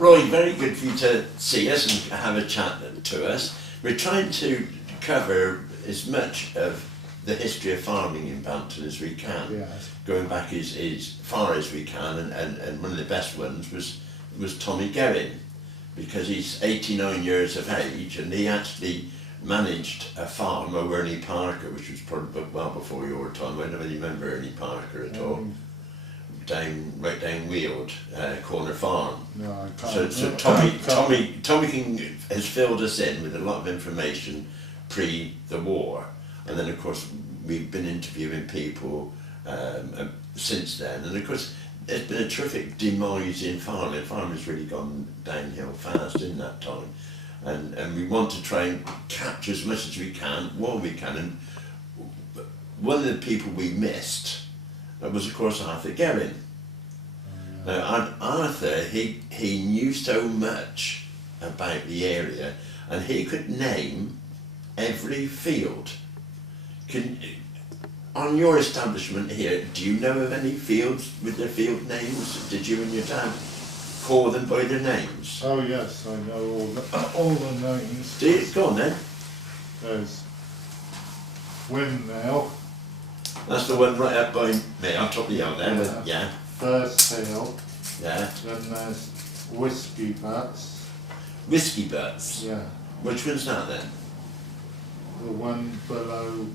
Roy, very good for you to see us and have a chat to us. We're trying to cover as much of the history of farming in Bampton as we can, Yes. going back as far as we can, and one of the best ones was Tommy Guerin, because he's 89 years of age and he actually managed a farm over Ernie Parker, which was probably well before your time. I don't really remember Ernie Parker at all. Right down Weald, Corner Farm. No, I can't. So Tommy has filled us in with a lot of information pre the war, and then of course we've been interviewing people since then, and of course there's been a terrific demise in farming. Farming's really gone downhill fast in that time, and we want to try and capture as much as we can while we can. And one of the people we missed was of course Arthur Guerin. Now Arthur, he knew so much about the area, and he could name every field. On your establishment here, do you know of any fields with their field names? Did you and your dad call them by their names? Oh yes, I know all the names. Do you? Go on then. There's Windmill. That's the one right up by me, on top of the hill there. Yeah. First Hill. Yeah. Then there's Whiskey Butts. Whiskey Butts. Yeah. Which one's that then? The one below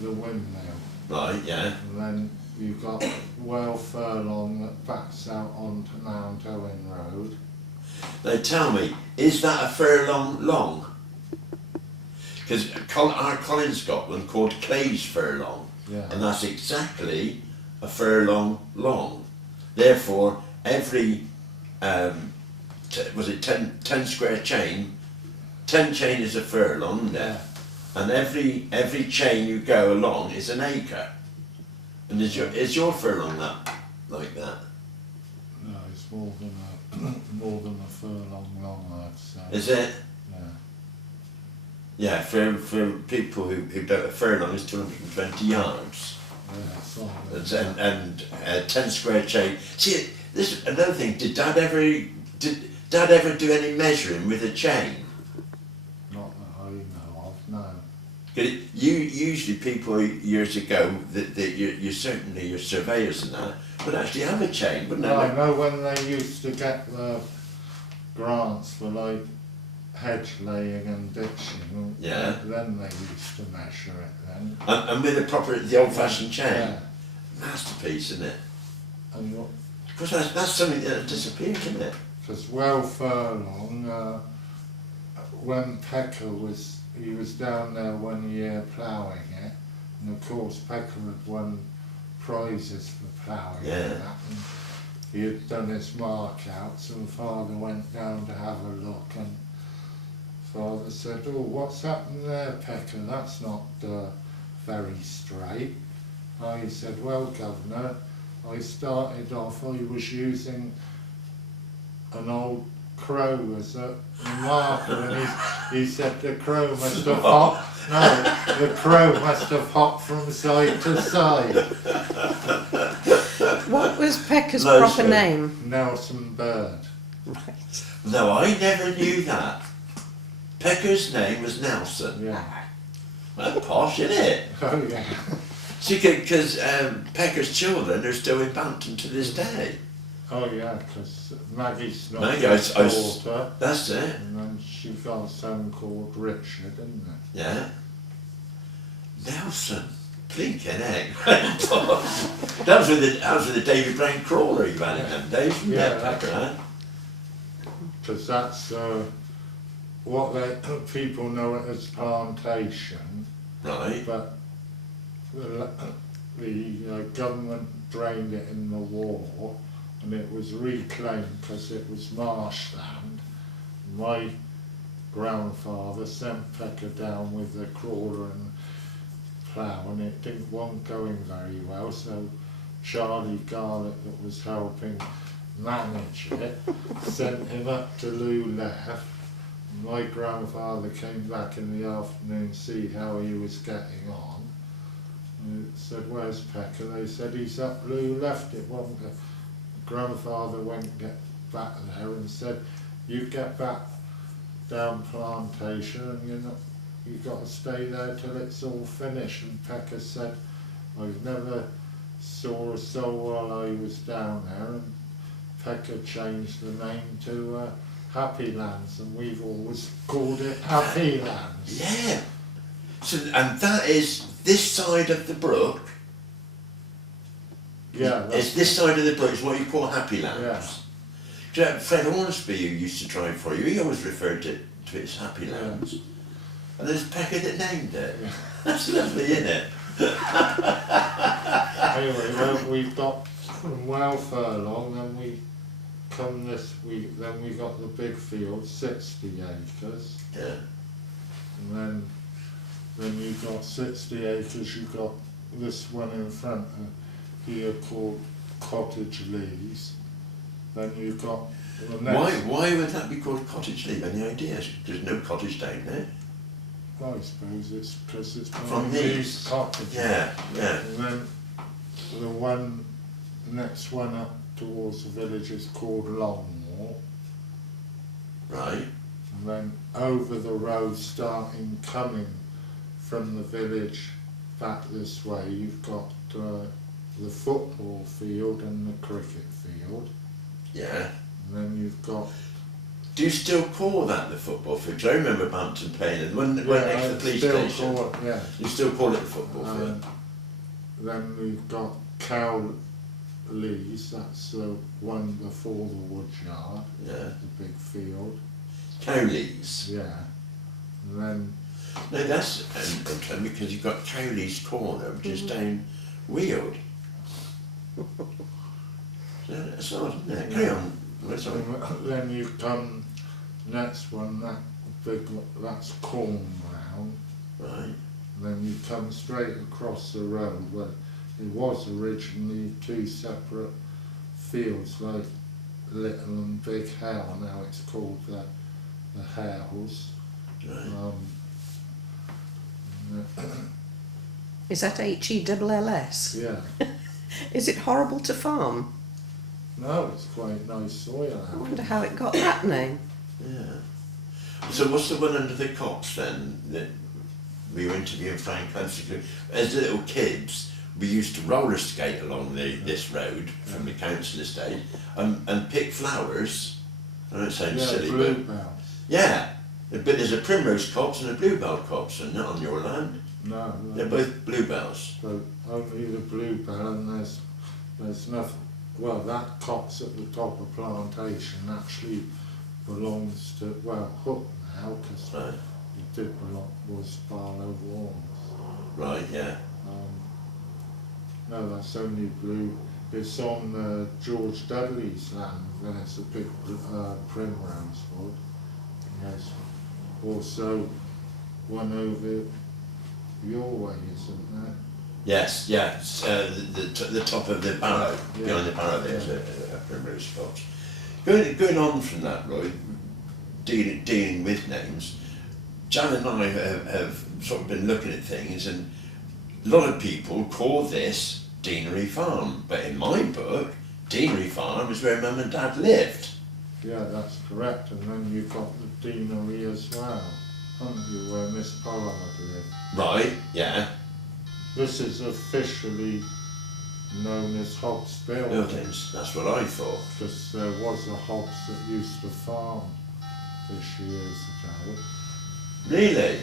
the windmill. Right, yeah. And then you've got Well Furlong that backs out onto Mount Owen Road. Now tell me, is that a furlong long? Because our Colin Scotland called Clay's Furlong, Yeah. and that's exactly a furlong long. Therefore, every, was it 10 square chain? 10 chain is a furlong, isn't it? Yeah. And every chain you go along is an acre. And is your furlong like that? No, it's more than a furlong long, I'd say. Is it? Yeah. Yeah, for people who don't, a furlong is 220 yards. Yeah, something. And 10 square chain. See, this is another thing. Did Dad ever do any measuring with a chain? Not that I know of, no. Usually people years ago, that you certainly your surveyors and that would actually have a chain, wouldn't they? I know when they used to get the grants for like hedge laying and ditching, Yeah. then they used to measure it then. And with the old-fashioned chain. Yeah. Masterpiece, isn't it? And what, Because that's something that disappeared, isn't it? because Well Furlong, when Pecker was down there one year ploughing it, and of course Pecker had won prizes for ploughing Yeah. and that, and he had done his markouts, and Father went down to have a look, and Father said, "Oh, what's happened there, Pecker? That's not very straight." I said, "Well, Governor, I started off, I was using an old crow as a marker," and he said the crow must have hopped, no, the crow must have hopped from side to side. What was Pecker's No, proper sir. name? Nelson Bird. Right. No, I never knew that. Pecker's name was Nelson. Yeah. Well, posh, isn't it? Oh yeah. See, because Pecker's children are still in Bampton to this day. Oh yeah, because Maggie's not Maggie, his I daughter, That's it. and then she got a son called Richard, didn't it? Yeah. Nelson. Blinking egg. that was with the David Brown crawler you had in them days, wasn't Yeah, it, Pecker, huh? Because that's what people know it as plantation, Right. but the government drained it in the war, and it was reclaimed because it was marshland. My grandfather sent Pecker down with the crawler and plough, and it didn't want going very well, so Charlie Garlick, that was helping manage it, sent him up to Lou Left. My grandfather came back in the afternoon to see how he was getting on. And said, "Where's Pecker?" They said, "He's up Lou Left." It wasn't. Grandfather went back there and said, you get back down plantation and you got to stay there till it's all finished. And Pecker said, I've never saw a soul while I was down there, and Pecker changed the name to Happy Lands, and we've always called it Happy Lands. Yeah. So, and that is this side of the brook. Yeah, It's this side of the brook is what you call Happy Lands. Yeah. Do you know, Fred Hornsby, who used to drive for you, he always referred to it as Happy Lands. Yeah. And there's Pecker that named it. Yeah. That's lovely, isn't it? Anyway, when we got well furlong, and we come this week, then we got the big field, 60 acres. Yeah. And then you got 60 acres, you got this one in front here called Cottage Lees. Then you got the next. Why would that be called Cottage Leaf? Any ideas? There's no cottage down there. Well, I suppose it's because it's From these these. cottages. Yeah, yeah. And then the next one up towards the village is called Longmore. Right. And then over the road, coming from the village back this way, you've got the football field and the cricket field. Yeah. And then you've got. Do you still call that the football field? 'Cause I remember Bampton playing it when next to the police station. Yeah. You still call it the football field? Then we've got Cowleys, that's the one before the woodyard, Yeah. the big field. Cowleys. Yeah. And then. No, that's interesting because you've got Cowleys Corner, which is down Weald. That's odd, isn't it? Carry on. Sorry. Then you come next one, that's Corn Ground. Right. Then you come straight across the road where it was originally two separate fields, like Little and Big Hell. Now it's called the Hells. Right. Is that HELLS? Yeah. Is it horrible to farm? No, it's quite nice soil I out. wonder how it got that name. Yeah. So what's the one under the copse then that we were interviewing Frank Clancy? As little kids, we used to roller skate along this road from the council estate and pick flowers. I know it sounds silly, but Bluebells. yeah. But there's a primrose copse and a bluebell copse, and not on your land. No, They're both bluebells. so only the bluebell, and there's nothing. Well, that copse at the top of plantation actually belongs to Hook now, because Right. it did was Barlow Warms. Right. Yeah. No, that's only blue. It's on George Dudley's land. There's a big primrose wood. There's also one over your way, isn't there? Yes. Yeah. It's, the top of the barrow. Yeah. Behind the barrow there's a primrose copse. Going on from that, Roy, dealing with names, Jan and I have sort of been looking at things, and a lot of people call this Deanery Farm, but in my book, Deanery Farm is where Mum and Dad lived. Yeah, that's correct. And then you've got the deanery as well, haven't you, where Miss Pollard lived. Right, yeah. This is officially known as Hobbs Buildings, Buildings, that's what I thought. because there was a Hobbs that used to farm this years ago. Really?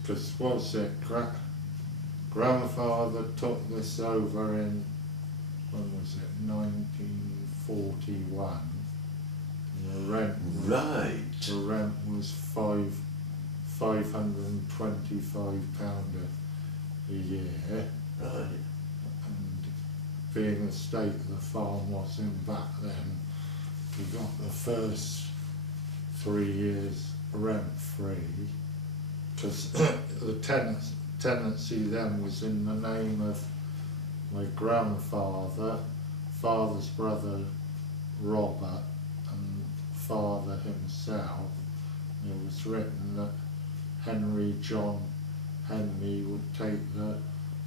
Because was it grandfather took this over in, when was it, 1941. And the rent was £525 a year. Right. And being the state the farm was in back then, we got the first 3 years rent free, because the tenancy then was in the name of my grandfather, father's brother Robert, and father himself. It was written that Henry John Henly would take the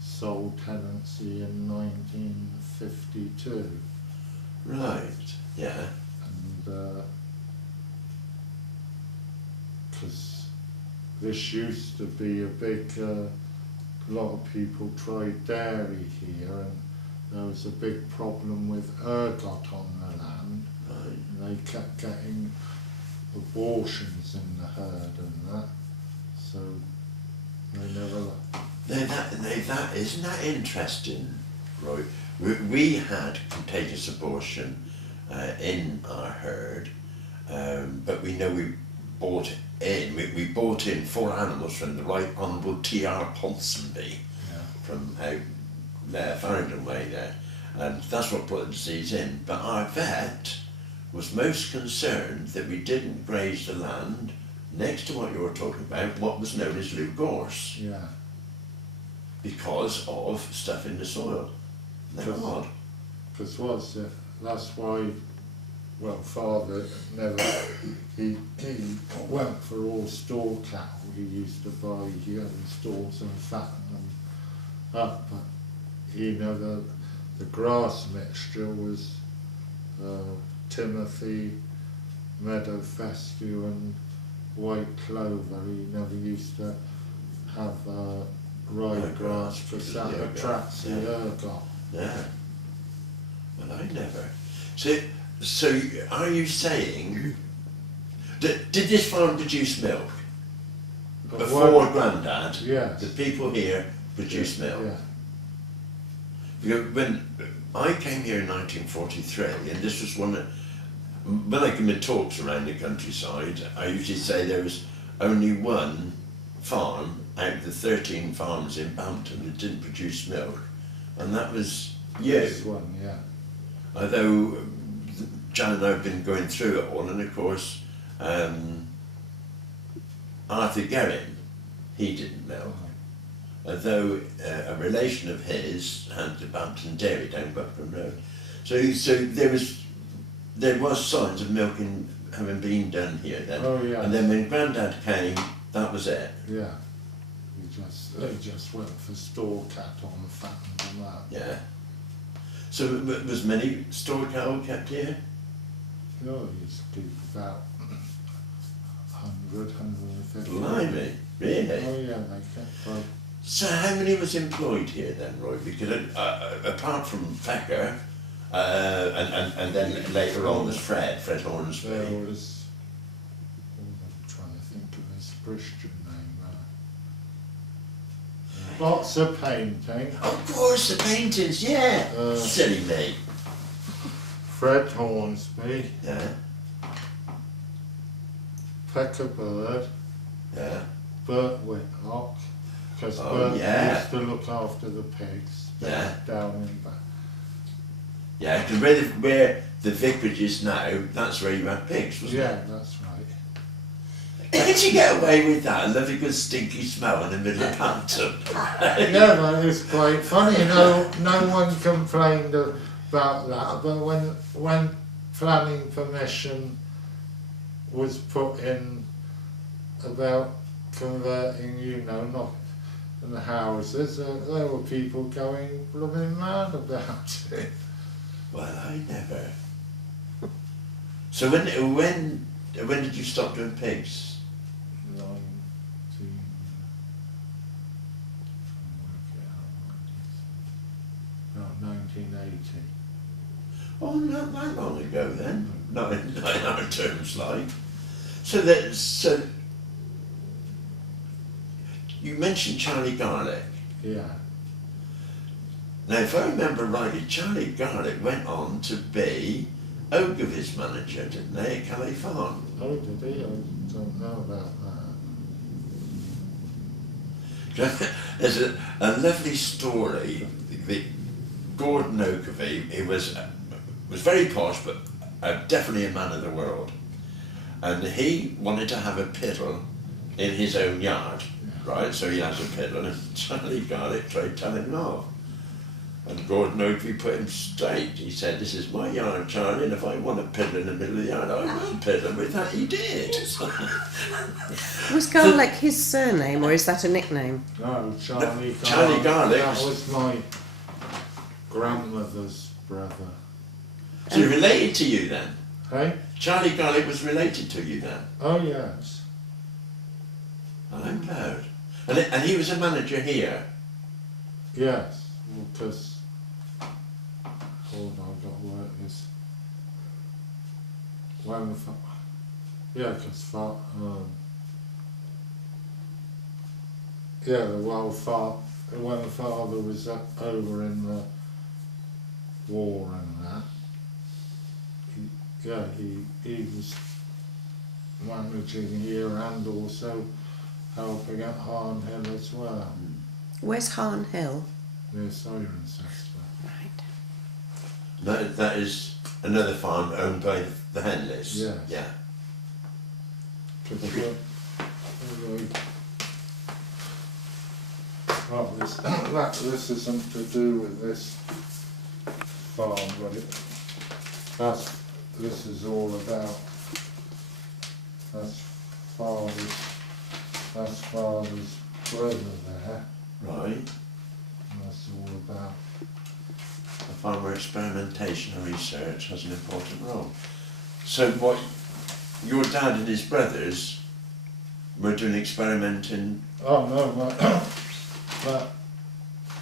sole tenancy in 1952. Right, yeah. And because this used to be a big, a lot of people tried dairy here, and there was a big problem with ergot on the land. Right. And they kept getting abortions in the herd and that, so they never. That isn't that interesting, Roy? We had contagious abortion in our herd, but we know we bought in. We bought in 4 animals from the Right Honourable T.R. Ponsonby, from out there, Farringdon Way there, and that's what brought the disease in. But our vet was most concerned that we didn't graze the land next to what you were talking about, what was known as Lou Gorse, Yeah. because of stuff in the soil. Never odd. Because that's why, well, Father never, he went for all store cattle. He used to buy young stores and fatten them up, but he never, the grass mixture was Timothy, meadow fescue and white clover. He never used to have ryegrass because that attracts the ergot. Yeah. Well, I never. So are you saying did this farm produce milk before Grandad? Yes. The people here produced milk. Yeah. Because when I came here in 1943, and this was when I come in talks around the countryside, I usually say there was only one farm out of the 13 farms in Bampton that didn't produce milk, and that was you. This one, yeah. Although Jan and I have been going through it all, and of course Arthur Guerin, he didn't milk. Although a relation of his had the Bampton Dairy down Buckram Road. So there was signs of milking having been done here then. Oh, yeah. And then when Grandad came, that was it. Yeah. They just went for store cattle and fattened them up. Yeah. So was many store cattle kept here? You know, used to keep about 100, 150. Blimey, really? Oh yeah, they kept like. So how many was employed here then, Roy? Because apart from Fecker, and then later on was Fred Hornsby. There was, I'm trying to think of his Christian name. Lots of painting. Of course, the paintings, yeah. Silly me. Fred Hornsby, Yeah, Pecker Bird, yeah. Bert Whitlock, because Oh, Bert yeah. used to look after the pigs Yeah. down in back. Yeah, because where the vicarage is now, that's where you had pigs, wasn't Yeah, that's right. it? How did you get away with that? A lovely good stinky smell in the middle of Bampton. Yeah, but it's quite funny. No one complained about that. But when planning permission was put in about converting, not the houses, there were people going blooming mad about it. Well, I never. So when did you stop doing pigs? 1980. Oh, not that long ago then. Not in our terms, like. So you mentioned Charlie Garlick. Yeah. Now, if I remember rightly, Charlie Garlick went on to be Ogilvy's manager, didn't they, at Calais Farm? Oh, did he? I don't know about that. There's a lovely story. Gordon Ogilvy, he was very posh, but definitely a man of the world. And he wanted to have a piddle in his own yard, right? So he has a piddle, and Charlie Garlick tried telling him off. And Gordon Ogilvy put him straight. He said, "This is my yard, Charlie, and if I want a piddle in the middle of the yard, I will piddle." With that, he did. Was Garlick his surname, or is that a nickname? No, Charlie Garlick. Charlie Garlick. That was my grandmother's brother. So he related to you then? Hey? Charlie Garlick was related to you then? Oh, yes. And he was a manager here. Yes, because, hold on, I've got to work this. When yeah, because yeah, when father was over in the war and that, he was managing here and also helping at Harn Hill as well, Where's Harn Hill? near Cirencester. Right. That is another farm owned by the Henleys. Yes. Yeah. Well, this isn't to do with this farm, but this is all about that's father's brother there, Right. and that's all about. The farm where experimentation and research has an important role. So what, your dad and his brothers were doing experimenting? Oh no, that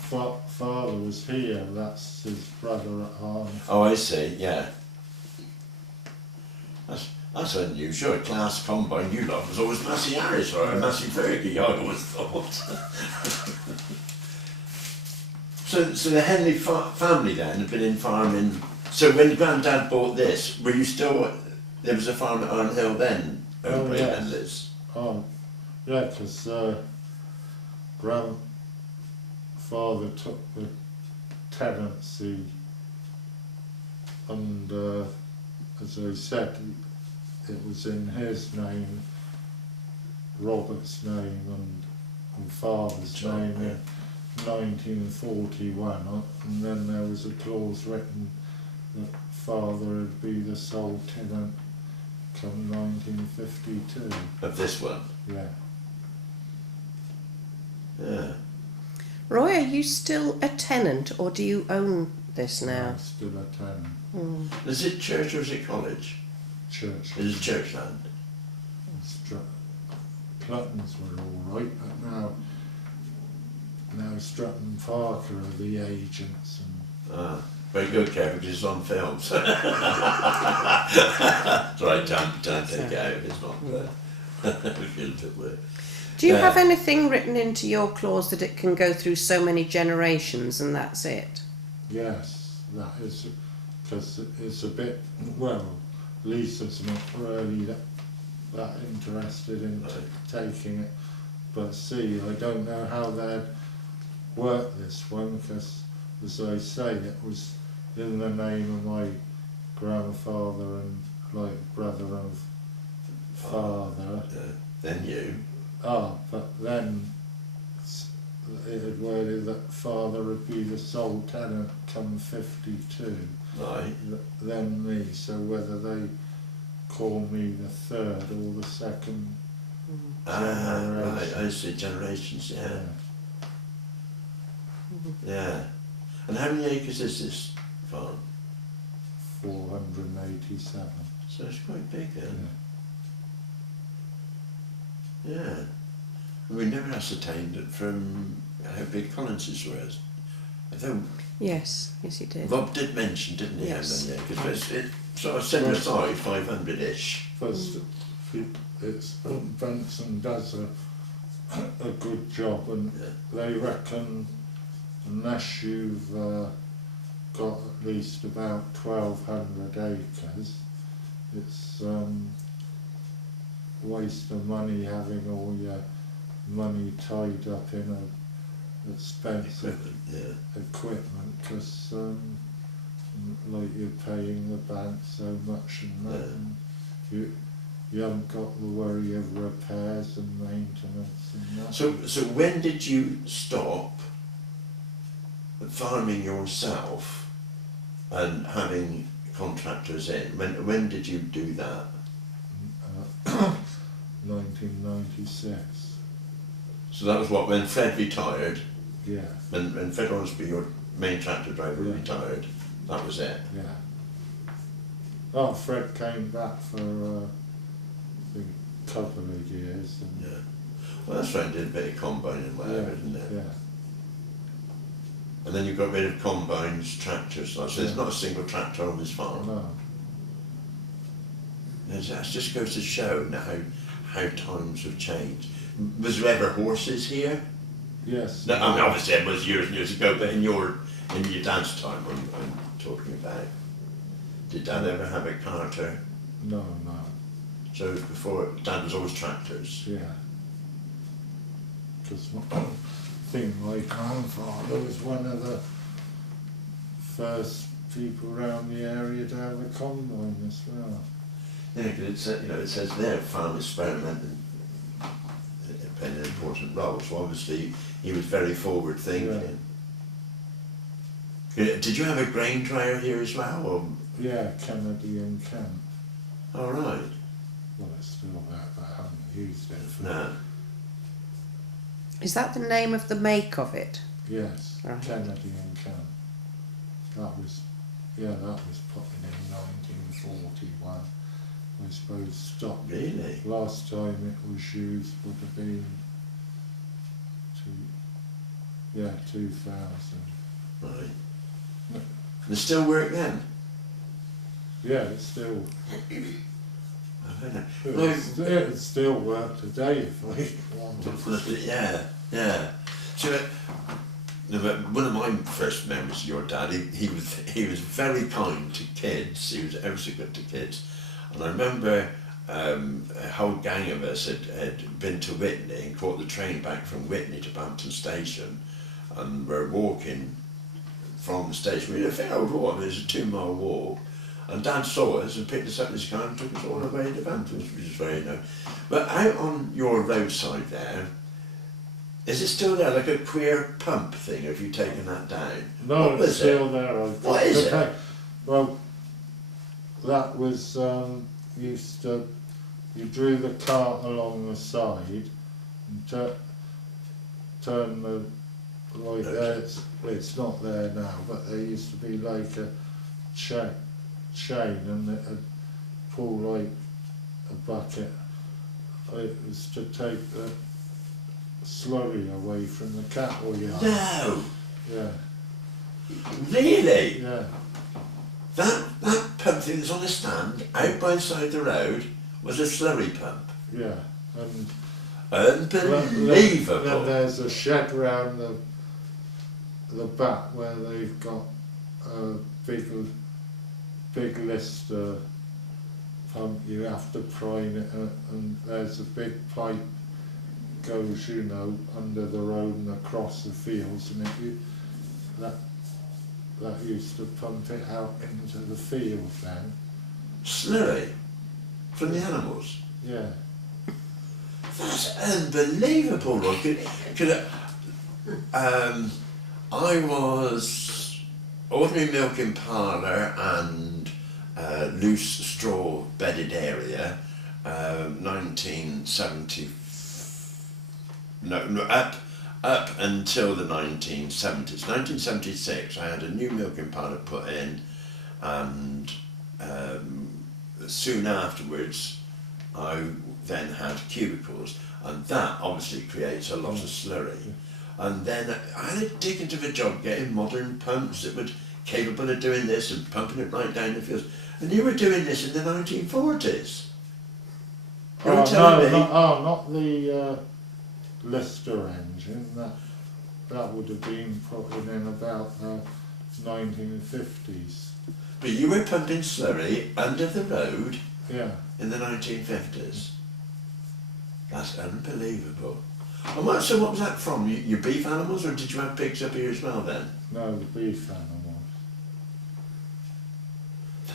father was here, that's his brother at home. Oh, I see, yeah. That's unusual. A class combine, you lot was always Massey Harris or Massey Fergie, I always thought. So the Henly family then had been in farming. So when Grandad bought this, were you still, there was a farm at Harn Hill then, owned by yes. Henleys? Oh, yeah, because grandfather took the tenancy and, as I said, it was in his name, Robert's name and father's name in 1941, and then there was a clause written that father would be the sole tenant come 1952. Of this one? Yeah. Yeah. Roy, are you still a tenant or do you own this now? I'm still a tenant. Is it church or is it college? Church. It is church land. Pluttons were all right, but now Stratton Parker are the agents and. Ah, very good, Kev, because it's on film. So. It's right, don't take it out if it's not there. We feel a bit weird. Do you have anything written into your clause that it can go through so many generations and that's it? Yes, that is, because it's a bit, well, Lisa's not really that interested in taking it, but see, I don't know how they'd work this one, because as I say, it was in the name of my grandfather and like brother and father. Then you. But then it had worded that father would be the sole tenant come 52. Right. Then me, so whether they call me the third or the second generation. Right, I see, generations, yeah. Yeah. And how many acres is this farm? 487. So it's quite big then. Yeah. We never ascertained it from how big Collins's was. Although Yes, he did. Rob did mention, didn't he, Yes. how many acres? It's sort of similar size, 500-ish. First, it's Bampton does a good job, and they reckon unless you've got at least about 1,200 acres, it's waste of money having all your money tied up in a expensive equipment, because like you're paying the bank so much and that, and you haven't got the worry of repairs and maintenance and that. So when did you stop farming yourself and having contractors in? When did you do that? 1996. So that was what, when Fred retired? Yeah. When Fred Hornsby, your main tractor driver, retired, that was it? Yeah. Oh, Fred came back for a couple of years. And Well, that's right, did a bit of combine and whatever, didn't it? Yeah. And then you got rid of combines, tractors, so there's not a single tractor on this farm. No. That just goes to show now how times have changed. Was there ever horses here? Yes. No, I mean, obviously it was years and years ago, but in your dad's time, I'm talking about. Did Dad ever have a carter? No, no. So before, Dad was always tractors. Yeah. Because I think my grandfather was one of the first people around the area to have a combine as well. Yeah, because it says there, farm experiment playing an important role. So obviously he was very forward thinking. Yeah. Did you have a grain dryer here as well? Or? Yeah, Kennedy and Kent. All right. Well, it's still there, but I haven't used it for. No. Is that the name of the make of it? Yes, Right. Kennedy and Kent. That was put in 1941. I suppose stopped. Really? Last time it was used would have been 2000. Right. And they still work then? Yeah, it's still. I don't know. It still work today if I wanted to. Yeah. So, one of my first memories of your dad, he was very kind to kids. He was ever so good to kids. And I remember a whole gang of us had been to Whitney and caught the train back from Whitney to Bampton station, and we're walking from the station. We had a fair old walk, it was a 2-mile walk, and Dad saw us and picked us up in his car and took us all the way to Bampton, which was very nice. But out on your roadside there, is it still there, like a queer pump thing, or have you taken that down? No, it's still there. What is it? Well, that was, you drew the cart along the side and turn the, like there, it's not there now, but there used to be like a chain and it would pull like a bucket. It was to take the slurry away from the cattle yard. No! Yeah. Really? Yeah. That pump thing that's on the stand, out by the side of the road, was a slurry pump. Yeah. And unbelievable. then there's a shed round the back where they've got a big Lister pump. You have to prime it, and there's a big pipe goes, under the road and across the fields, and that used to pump it out into the field then. Slurry? From the animals? Yeah. That's unbelievable, Roy. I was ordinary milking parlour and loose straw bedded area, 1970. Up until the 1970s. 1976, I had a new milking parlour put in, and soon afterwards, I then had cubicles, and that obviously creates a lot of slurry. And then I had to dig into the job getting modern pumps that were capable of doing this and pumping it right down the fields. And you were doing this in the 1940s. You were telling me? Not the Lister engine. That would have been put in about the 1950s. But you were pumping slurry under the road Yeah. in the 1950s. That's unbelievable. And so what was that from? Your beef animals, or did you have pigs up here as well then? No, the beef animals.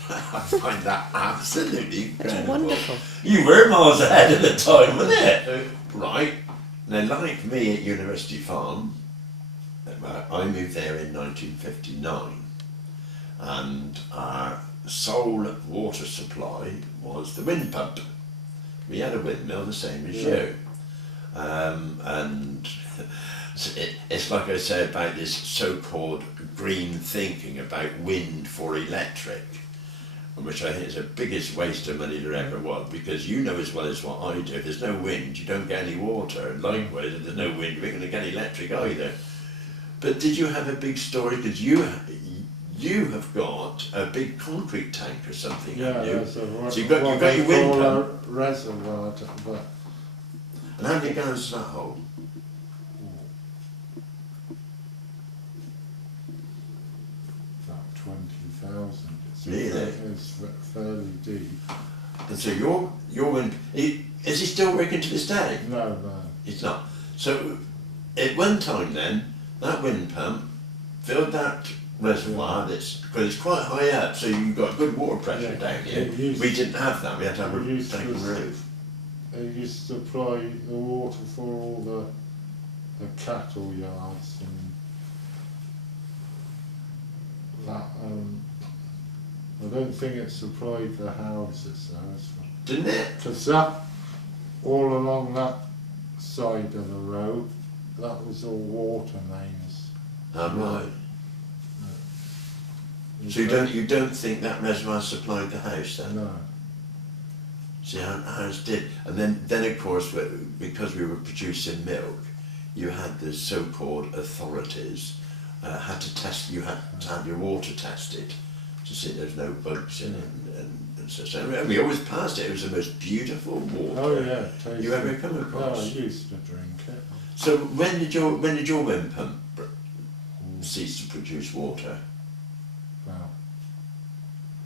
I find that absolutely incredible. That's wonderful. You were miles ahead of the time, weren't it? Right. Now, like me at University Farm, I moved there in 1959, and our sole water supply was the wind pump. We had a windmill the same as you. And it's like I say about this so-called green thinking about wind for electric. which I think is the biggest waste of money there ever was, because you know as well as what I do, if there's no wind, you don't get any water. And likewise, if there's no wind, you ain't going to get electric either. But did you have a big story? Because you have got a big concrete tank or something, haven't you? So you've got your wind pump. a reservoir, but And how many gallons does that hold? about 20,000. Really? It's fairly deep. And so your wind, is he still working to this day? No. It's not. So at one time then, that wind pump filled that reservoir, because it's quite high up, so you've got good water pressure down here. We didn't have that, we had to have a tank and roof. They used to supply the water for all the cattle yards and that. I don't think it supplied the houses though. Didn't it? Because that, all along that side of the road, that was all water mains. Right. So you don't think that reservoir supplied the house then? No. See, ours did. And then of course, because we were producing milk, you had the so-called authorities had to test. You had to have your water tested to see there's no bugs in it and such. And we always passed it. It was the most beautiful water. Oh yeah. Tasty. You ever come No, I across? used to drink it. So when did your wind pump cease to produce water? About,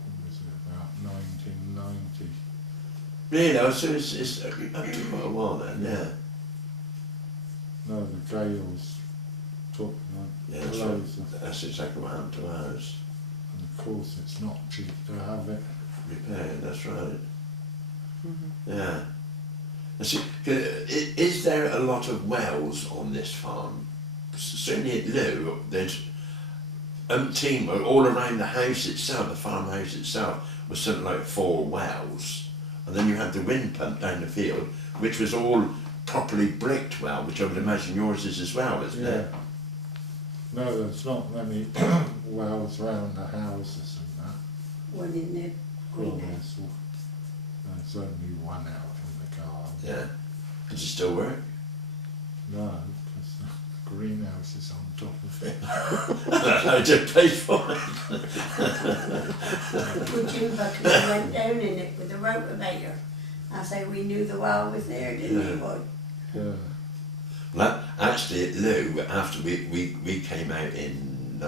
what was it, about 1990. Really? So it's up to quite a while then, yeah. No, the Gales took Yeah, like loads of, that's exactly what happened to ours. and of course it's not cheap to have it. Repaired, that's right. Yeah. And see, is there a lot of wells on this farm? Certainly at Lou, there's team all around the house itself, the farmhouse itself, was something like 4 wells. And then you had the wind pump down the field, which was all properly bricked well, which I would imagine yours is as well, isn't it? No, there's not many wells around the houses and that. One in the Well, greenhouse. there's only one out in the garden. Yeah. Does it still work? No, because the greenhouse is on top of it. I just paid for it. Put you back and we went down in it with the rotavator. I say we knew the well was there, didn't we, boy? Yeah. Well, actually, at Lou, after we came out in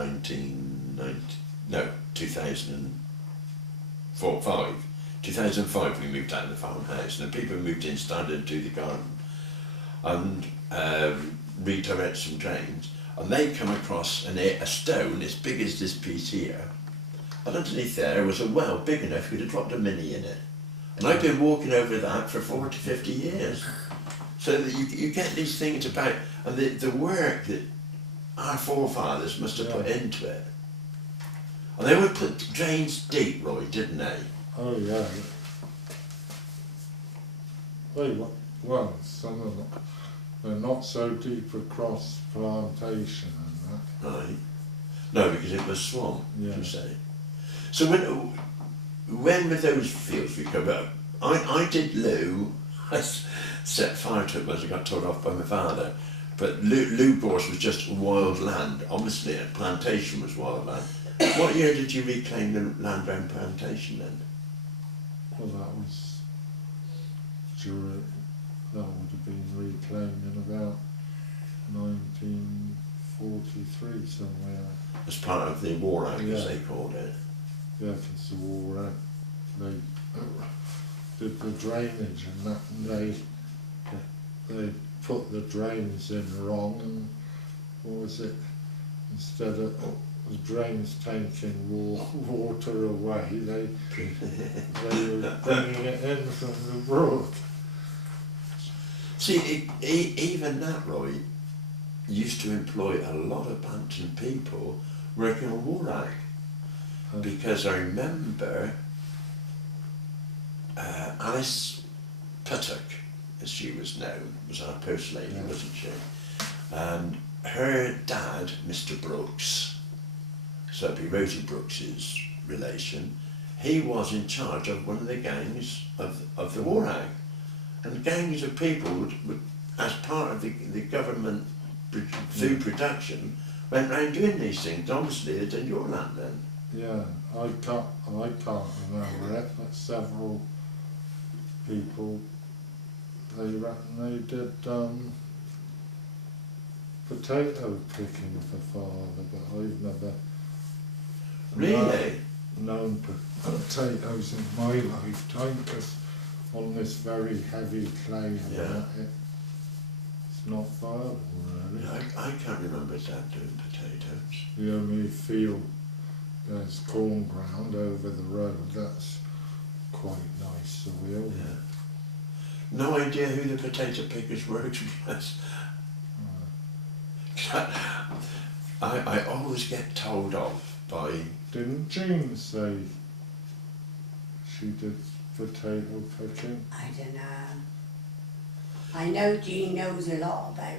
2005 we moved out of the farmhouse, and the people who moved in started to do the garden and redirect some drains, and they come across a stone as big as this piece here, and underneath there was a well big enough you'd have dropped a mini in it. And I've been walking over that for 40, 50 years. So that you get these things about, and the work that our forefathers must have put into it. And they would put drains deep, Roy, didn't they? Oh yeah. Well, some of them, they're not so deep across plantation and that. Right. No, because it was swamp, Yeah. you say. So when were those fields recovered? I did Lou. I set fire to it once I got told off by my father. But Lou Gorse was just wild land. Obviously, a plantation was wild land. What year did you reclaim the land around plantation then? Well, that was during, that would have been reclaimed in about 1943 somewhere. As part of the War Act, as Yeah. they called it. Yeah, it's the War Act. They did the drainage and that, and they put the drains in wrong, and what was it? Instead of the drains taking water away, they were bringing it in from the brook. See, even that, Roy, used to employ a lot of Bampton people working on War Act. Because I remember Alice Puttock, as she was known, was our post lady, Yeah. wasn't she? And her dad, Mr. Brooks, so it'd be Rosie Brooks's relation, he was in charge of one of the gangs of the Warhag. And gangs of people would as part of the government food production, went round doing these things. Obviously it's in your land then. Yeah, I can't remember it, but several people, they reckon they did potato picking for father, but I've never Really? known potatoes in my lifetime, because on this very heavy clay, Yeah. it's not viable really. I can't remember Dad doing potatoes. The only field, there's corn ground over the road, that's quite nice soil. Yeah. No idea who the potato pickers were, to be honest. I always get told off by... Didn't Jean say she did potato picking? I don't know. I know Jean knows a lot about.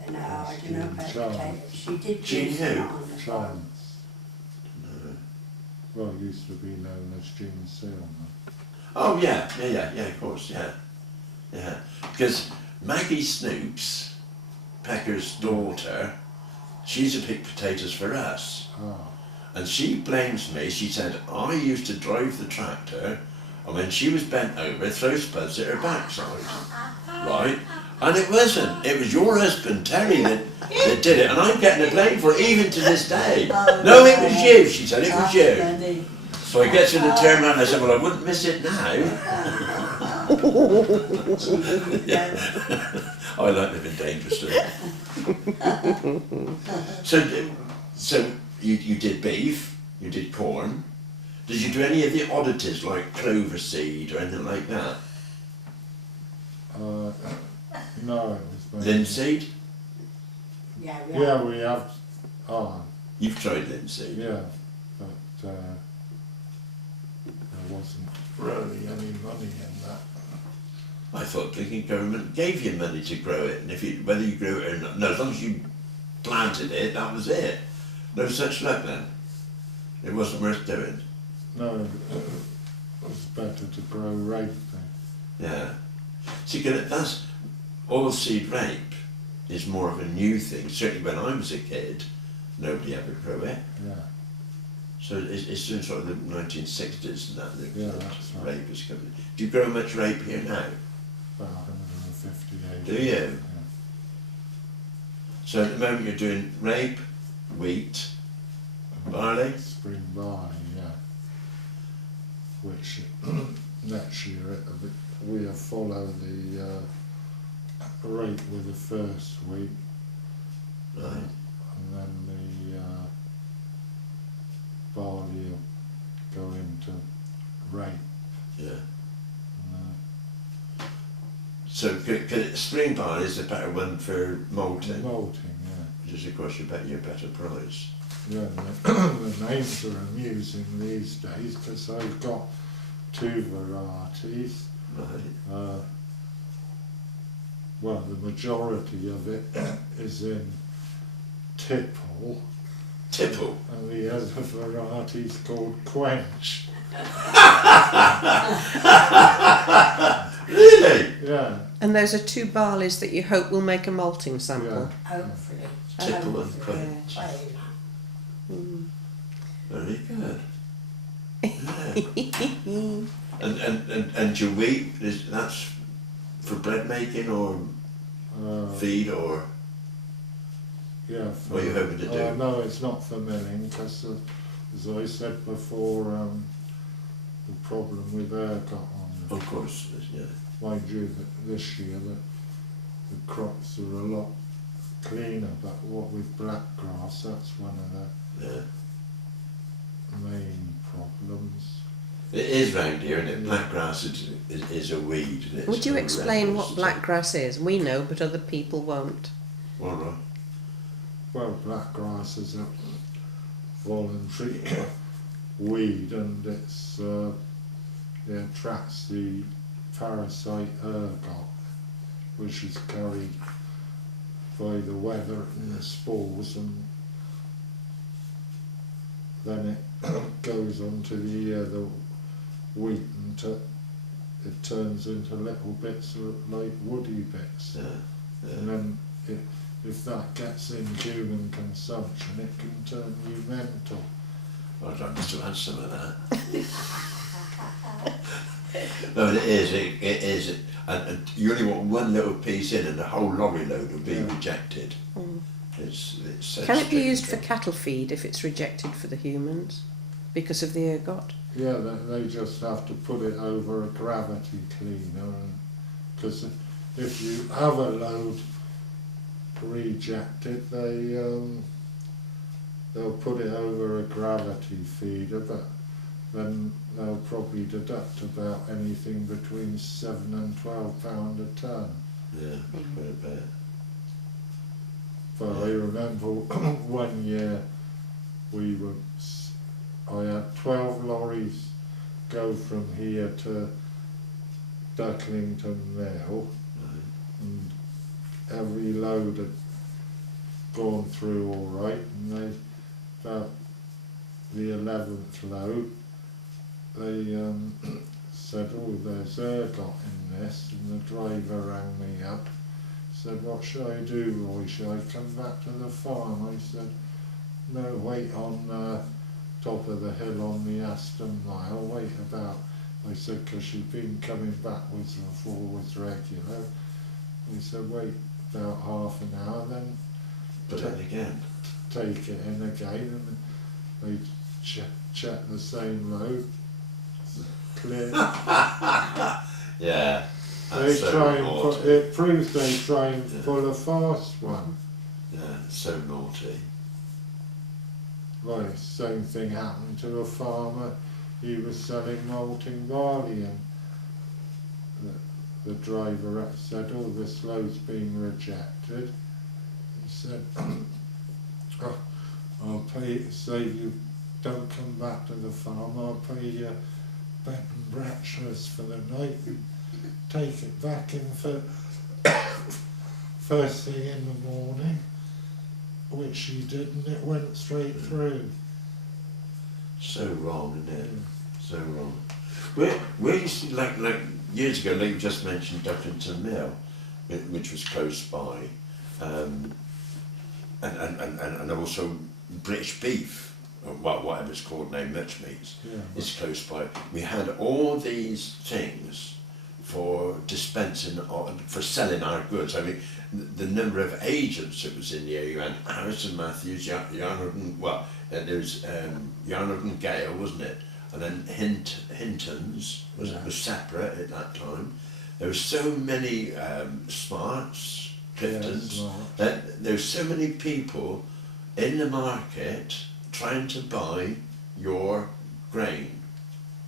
I don't know about Jean potatoes. She did Jean use who? them on the farm. Chance. No. Well, it used to be known as Jean Seelman. Oh yeah, of course, yeah. Because Maggie Snoops, Pecker's daughter, she's to pick potatoes for us. Ah, And she blames me. She said, I used to drive the tractor, and when she was bent over, throw spuds at her backside. Right? And it wasn't. It was your husband, Terry, that did it. And I'm getting the blame for it, even to this day. Oh, No, it was you, she said, it was That's you. funny. So I get to the turn around and I said, well, I wouldn't miss it now. I like living dangerously. So you did beef, you did corn. Did you do any of the oddities like clover seed or anything like that? no, it was mainly- Linseed? Yeah, Yeah, we have, You've tried linseed. yeah, but there wasn't really any money in that. I thought the government gave you money to grow it, and whether you grew it or not, no, as long as you planted it, that was it. No such luck then. It wasn't worth doing. No, it was better to grow rape then. Yeah. See, that's oilseed rape is more of a new thing. Certainly when I was a kid, nobody ever grew it. Yeah, So it's in sort of the 1960s and that Yeah, that's right. rape is coming. Do you grow much rape here now? about 158. Do you? So at the moment you're doing rape, wheat, Yeah. barley? Spring barley, yeah. Which next year we'll follow the rape with the first wheat, Right. and then the barley will go into rape. Yeah. And, So spring barley is the better one for malting, malting, yeah. which is of course you bet you a better price. Yeah, the names are amusing these days because I've got two varieties. Right. Well, the majority of it is in tipple, Tipple. and the other variety is called quench. Really? Yeah, And those are two barleys that you hope will make a malting sample. Hopefully. Tipple and Hopefully. quench. Well, Mm. Very good. Yeah. and your wheat that's for bread making or feed or yeah. what are you hoping to do? No, it's not for milling because, as I said before, the problem with ergot on it. Of course, yeah. Mind you, that this year the crops are a lot cleaner, but what with black grass, that's one of the Yeah. main problems. It is round here, isn't it? Black grass is a weed. And it's Would you explain horrendous, what black grass is? We know, but other people won't. All right. Well, black grass is a voluntary weed, and it attracts the parasite ergot, which is carried by the weather and the spores, and then it goes on to the wheat and it turns into little bits like woody bits. Yeah. And then if that gets in human consumption, it can turn you mental. I'd like to add some of that. No, it is. And you only want one little piece in and the whole lorry load will be rejected. Mm. It's so Can it be strict. used for cattle feed if it's rejected for the humans because of the ergot? Yeah, they just have to put it over a gravity cleaner, because if you have a load rejected, they'll put it over a gravity feeder, but then they'll probably deduct about anything between £7 and £12 a tonne. Yeah, quite a bit. But I remember one year I had 12 lorries go from here to Ducklington Mill, Right. and every load had gone through all right, and about the 11th load, they said, oh, there's ergot in this, and the driver rang me up, said, what should I do, Roy, should I come back to the farm? I said, no, wait on top of the hill on the Aston Mile, wait about, I said, because you've been coming backwards and forwards regular. He said, wait about half an hour, then But then again. take it in again, and they check the same load, clear. Yeah. They That's so try and naughty. it proves they try and Yeah. pull a fast one. Yeah, so naughty. Right, same thing happened to a farmer. He was selling malting barley, and the driver said, oh, this load's been rejected. He said, oh, I'll pay, say you don't come back to the farm, I'll pay you bed and breakfast for the night and take it back in for first thing in the morning, which he did, and it went straight through. So wrong, isn't it? So wrong. Where you see, like years ago, like you just mentioned Ducklington Mill, which was close by, and also British beef, or whatever it's called now, much meats, is close by. We had all these things for dispensing, for selling our goods. I mean, the number of agents that was in the area, you had Harrison Matthews, Yarnard and, there was Yarnard and Gale, wasn't it? And then Hinton's was separate at that time. There were so many Smarts, Cliftons, there were so many people in the market trying to buy your grain,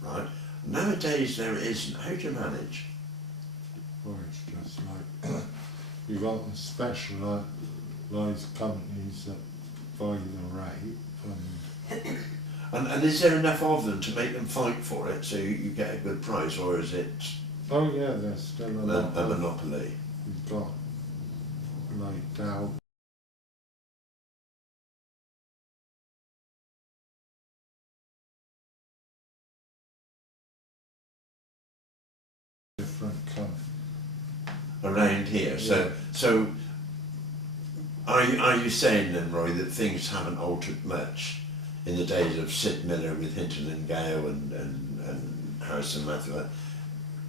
right? Nowadays there isn't. How do you manage? Well, it's just like you've got the specialised companies that buy the rape, And is there enough of them to make them fight for it so you get a good price, or is it oh yeah, there's still a lot a of, monopoly? you've got like Dow. Different companies. Around here. So are you saying then, Roy, that things haven't altered much in the days of Sid Miller with Hinton and Gale and Harrison Matthew?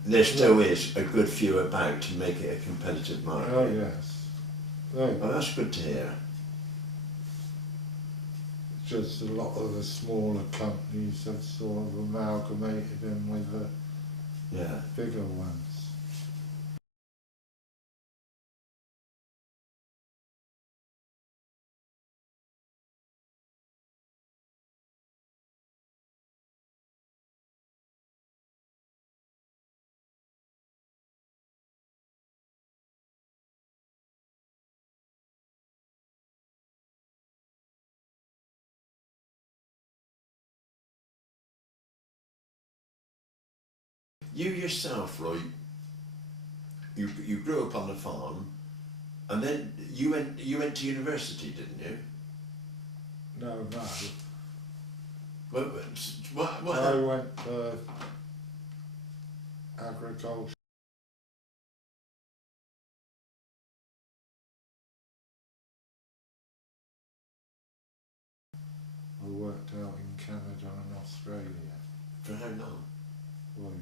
There still is a good few about to make it a competitive market. Oh yes. Oh, that's good to hear. Just a lot of the smaller companies have sort of amalgamated in with the bigger ones. You yourself, Roy, you grew up on the farm, and then you went to university, didn't you? No, What I went to agriculture. I worked out in Canada and Australia. for how long? Was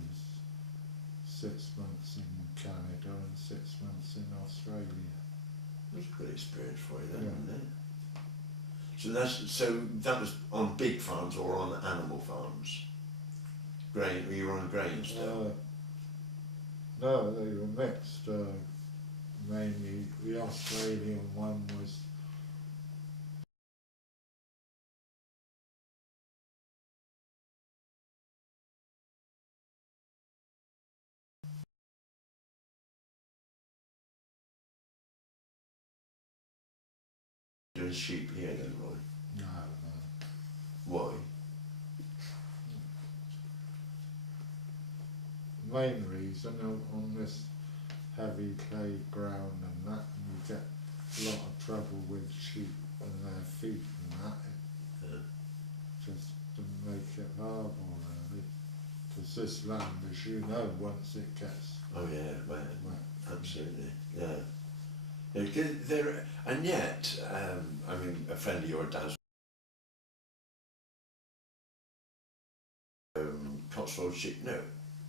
6 months in Canada and 6 months in Australia. That's a good experience for you then, Yeah. wasn't it? So that was on big farms or on animal farms? Grain, you were on grain still? No, they were mixed. Mainly the Australian one was Doing sheep here then, Roy? no. Why? Main reason on this heavy clay ground and that, and you get a lot of trouble with sheep and their feet and that. It Yeah. just didn't make it viable really. Because this land, as you know, once it gets Oh yeah, well, wet, absolutely, yeah. Yeah, 'cause there, and yet, I mean, a friend of your dad's, Cotswold sheep, no,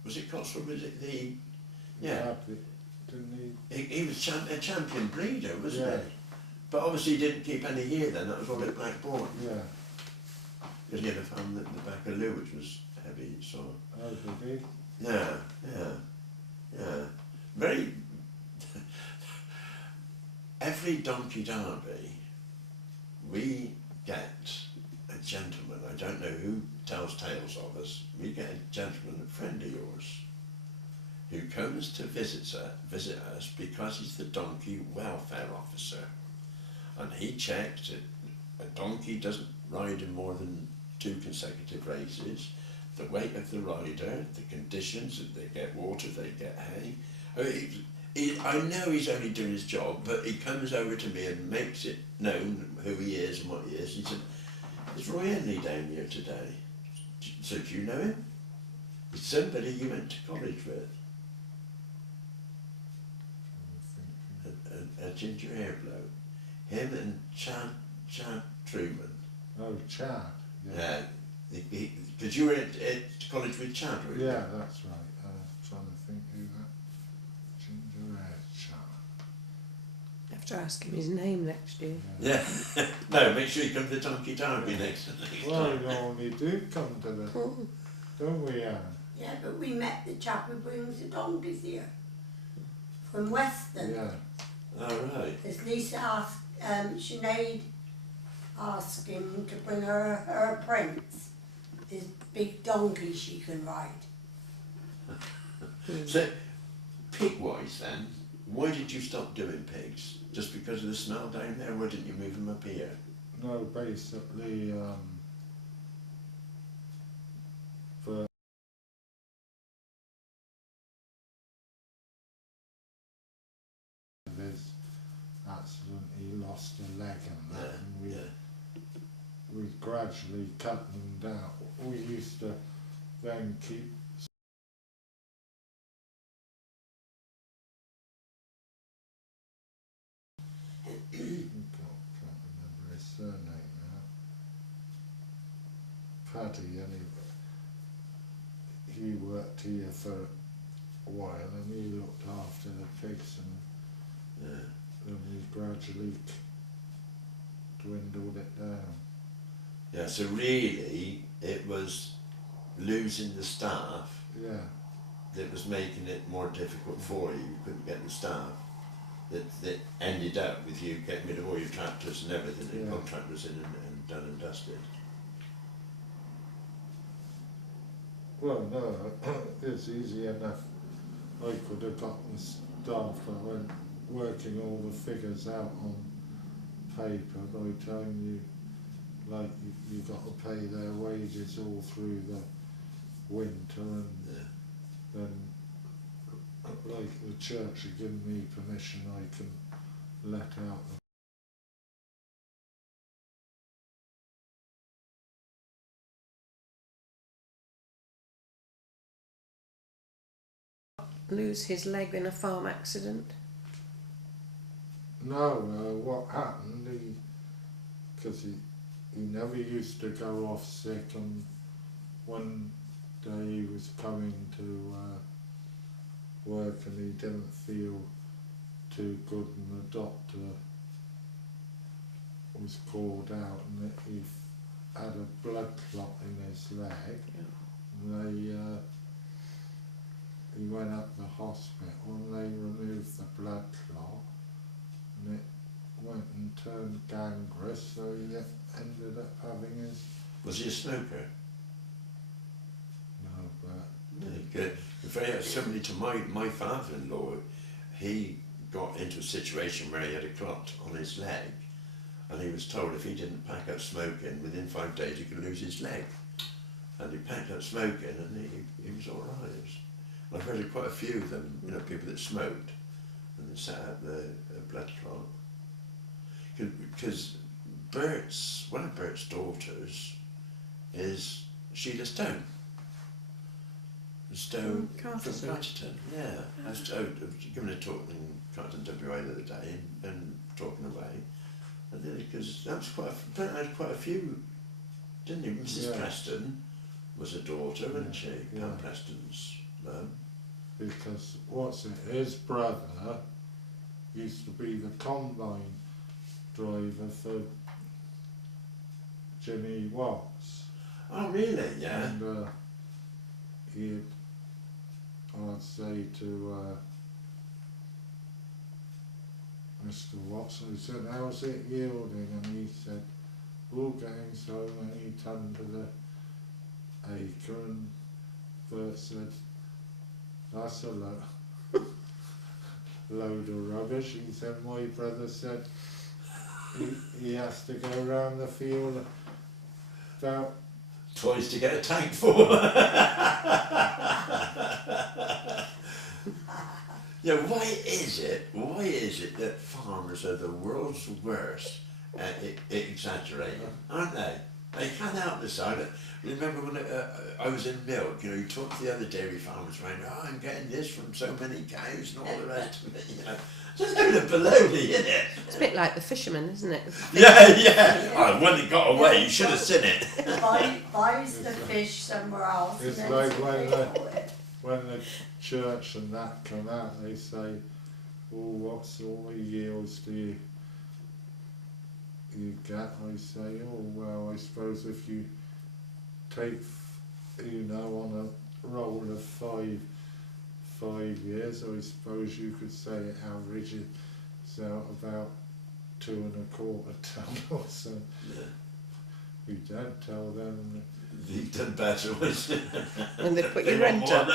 was it Cotswold, was it the, yeah, didn't he was a champion breeder, wasn't Yeah. he? But obviously he didn't keep any here then, that was all at Blackbourne. he? Yeah. Because he had a farm at the back of Lou, which was heavy, so. Oh, did he? Yeah, yeah, yeah. Very. Every donkey derby, we get a gentleman, I don't know who tells tales of us, we get a gentleman, a friend of yours, who comes to visit us because he's the donkey welfare officer. And he checked that a donkey doesn't ride in more than 2 consecutive races, the weight of the rider, the conditions, that they get water, they get hay. I know he's only doing his job, but he comes over to me and makes it known who he is and what he is. He said, "Is Roy Henly down here today?" So do you know him? He's somebody you went to college with, a ginger hair bloke. Him and Chad Truman. Oh, Chad. Yeah. Because you were at college with Chad, were you? Yeah, that's right. Trying to think who that ginger hair chap. I have to ask him his name next year. Yeah. No, make sure you come to the Donkey Derby next Well, time. we normally do come to the, don't we, Anne? Yeah, but we met the chap who brings the donkeys here. From Weston. Yeah. All right. His Lisa asked, Sinead asked him to bring her prince, this big donkey she can ride. So, pig-wise then, why did you stop doing pigs? Just because of the smell down there? Why didn't you move them up here? No, basically, for this accident, he lost a leg and that, and we gradually cut them down. We used to then keep can't remember his surname now. Paddy, anyway. He worked here for a while and he looked after the pigs, and Yeah. then we gradually dwindled it down. Yeah, so really, it was losing the staff Yeah, that was making it more difficult for you. You couldn't get the staff. That ended up with you getting rid of all your tractors and everything, and Yeah. contractors in and done and dusted. well, no, it's easy enough. I could have got the staff that went working all the figures out on paper by the time you got to pay their wages all through the winter, and Yeah. then like the church had given me permission, I can let out the lose his leg in a farm accident? No, what happened, because he never used to go off sick, and one day he was coming to work and he didn't feel too good, and the doctor was called out and he had a blood clot in his leg. And he went up to the hospital and they removed the blood clot, and it went and turned gangrenous, so he ended up having his... Was he a smoker? No, but... Similarly to my father-in-law, he got into a situation where he had a clot on his leg, and he was told if he didn't pack up smoking, within 5 days he could lose his leg. And he packed up smoking, and he was all right. And I've heard of quite a few of them, you know, people that smoked, and they set out the blood clot. Because one of Bert's daughters is Sheila Stone. Stone from Carterton, yeah. I was giving a talk in Carterton WA the other day and talking away. Because that was Bert had quite a few, didn't he? Mrs. Preston was a daughter, wasn't she? Pam Preston's mum. Because his brother used to be the combine driver for Jimmy Watts. Oh really? Yeah. And I'd say to Mr. Watts, I said, how's it yielding? And he said, we're getting so many ton to the acre. And Bert said, that's a load of rubbish. He said, my brother said he has to go around the field about twice to get a tank full. Yeah, why is it that farmers are the world's worst at exaggerating, aren't they? They can't help themselves. Remember when I was in milk, you know, you talked to the other dairy farmers around, oh, I'm getting this from so many cows and all the rest of it, you know. Just a load of baloney, isn't it? It's a bit like the fisherman, isn't it? Yeah. Oh, when it got away, you should have seen it. Buys the fish somewhere else. It's and like then when the church and that come out, they say, oh, what sort of yields do you get? I say, oh, well, I suppose if you take, you know, on a roll of five years, I suppose you could say it averages out about 2¼ ton or so. Yeah. We don't tell them. You've done better, wasn't it? And they put your rent up.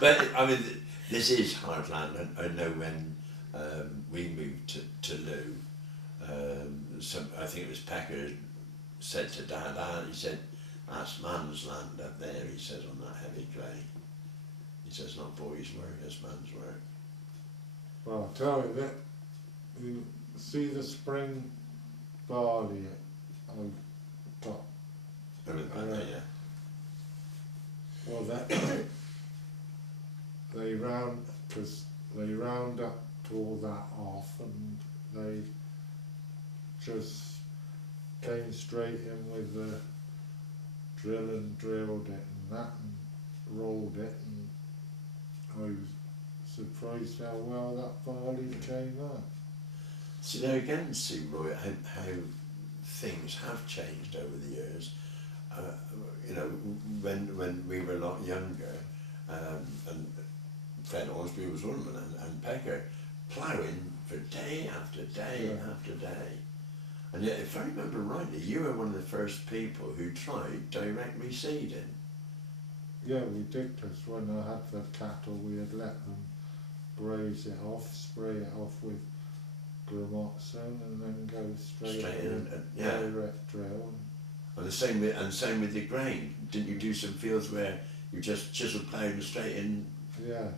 But I mean, this is hard land. I know when we moved to Lou, I think it was Pecker said to Dad, he said, that's man's land up there, he says, on that heavy clay. He says, not boys' work, it's man's work. Well, I'll tell you that, you see the spring barley I've got. Yeah. Well, that they round up all that off, and they just came straight in with the drill and drilled it and that and rolled it, and I was surprised how well that barley came out. So there again, see, Roy, how things have changed over the years. You know, when we were a lot younger, and Fred Osby was one of them, and Pecker, ploughing for day after day after day. And yet, if I remember rightly, you were one of the first people who tried direct reseeding. Yeah, we did, because when I had the cattle, we had let them graze it off, spray it off with gramoxone, and then go straight in direct drill. And the same with the grain. Didn't you do some fields where you just chisel ploughed and straight in? Yeah.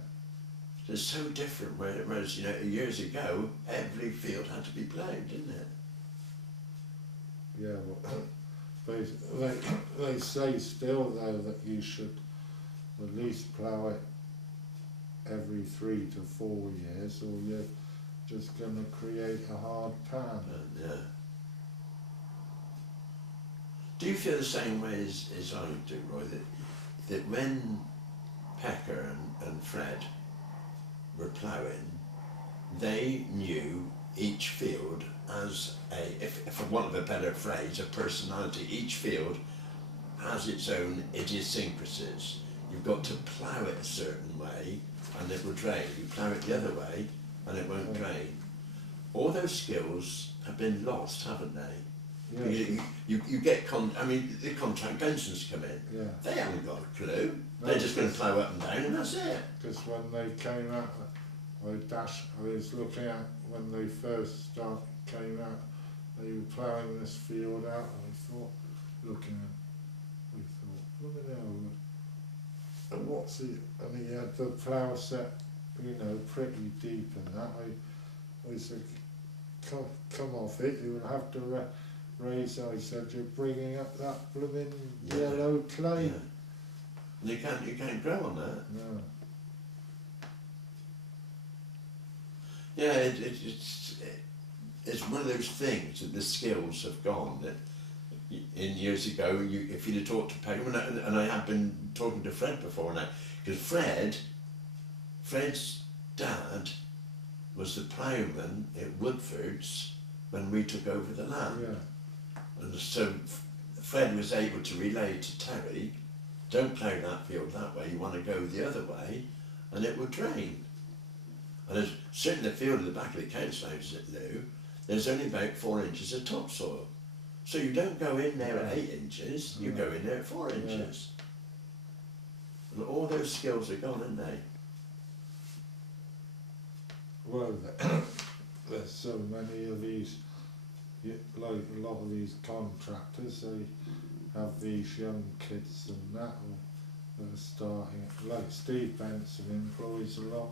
It's so different. Whereas, you know, years ago, every field had to be ploughed, didn't it? Yeah, well, they say still though that you should at least plough it every 3 to 4 years, or you're just going to create a hard pan. Yeah. Do you feel the same way as I do, Roy, that when Pecker and Fred were ploughing, they knew each field as if for want of a better phrase, a personality. Each field has its own idiosyncrasies. You've got to plough it a certain way and it will drain. You plough it the other way and it won't drain. All those skills have been lost, haven't they? Yeah. You get the contract pensions come in. Yeah. They haven't got a clue. No, They're just going to plough up and down and that's it. Because when they came out, I was looking at when they first came out, they were ploughing this field out, and I thought, look at hell, and what's he, and he had the plough set, pretty deep and that. I said, come off it, you will have to raise, I said, you're bringing up that blooming yellow clay. Yeah. You can't grow on that. No. Yeah, it's one of those things that the skills have gone. That in years ago, if you'd have talked to Peggy, and I have been talking to Fred before now, because Fred's dad was the ploughman at Woodford's when we took over the land. Yeah. And so Fred was able to relay to Terry, don't plough that field that way, you want to go the other way, and it will drain. And there's certainly the field at the back of the council house at Lou, there's only about 4 inches of topsoil. So you don't go in there at 8 inches, you go in there at 4 inches. And all those skills are gone, aren't they? Well, there's so many of these, like a lot of these contractors, they have these young kids and that are starting, like Steve Benson employs a lot,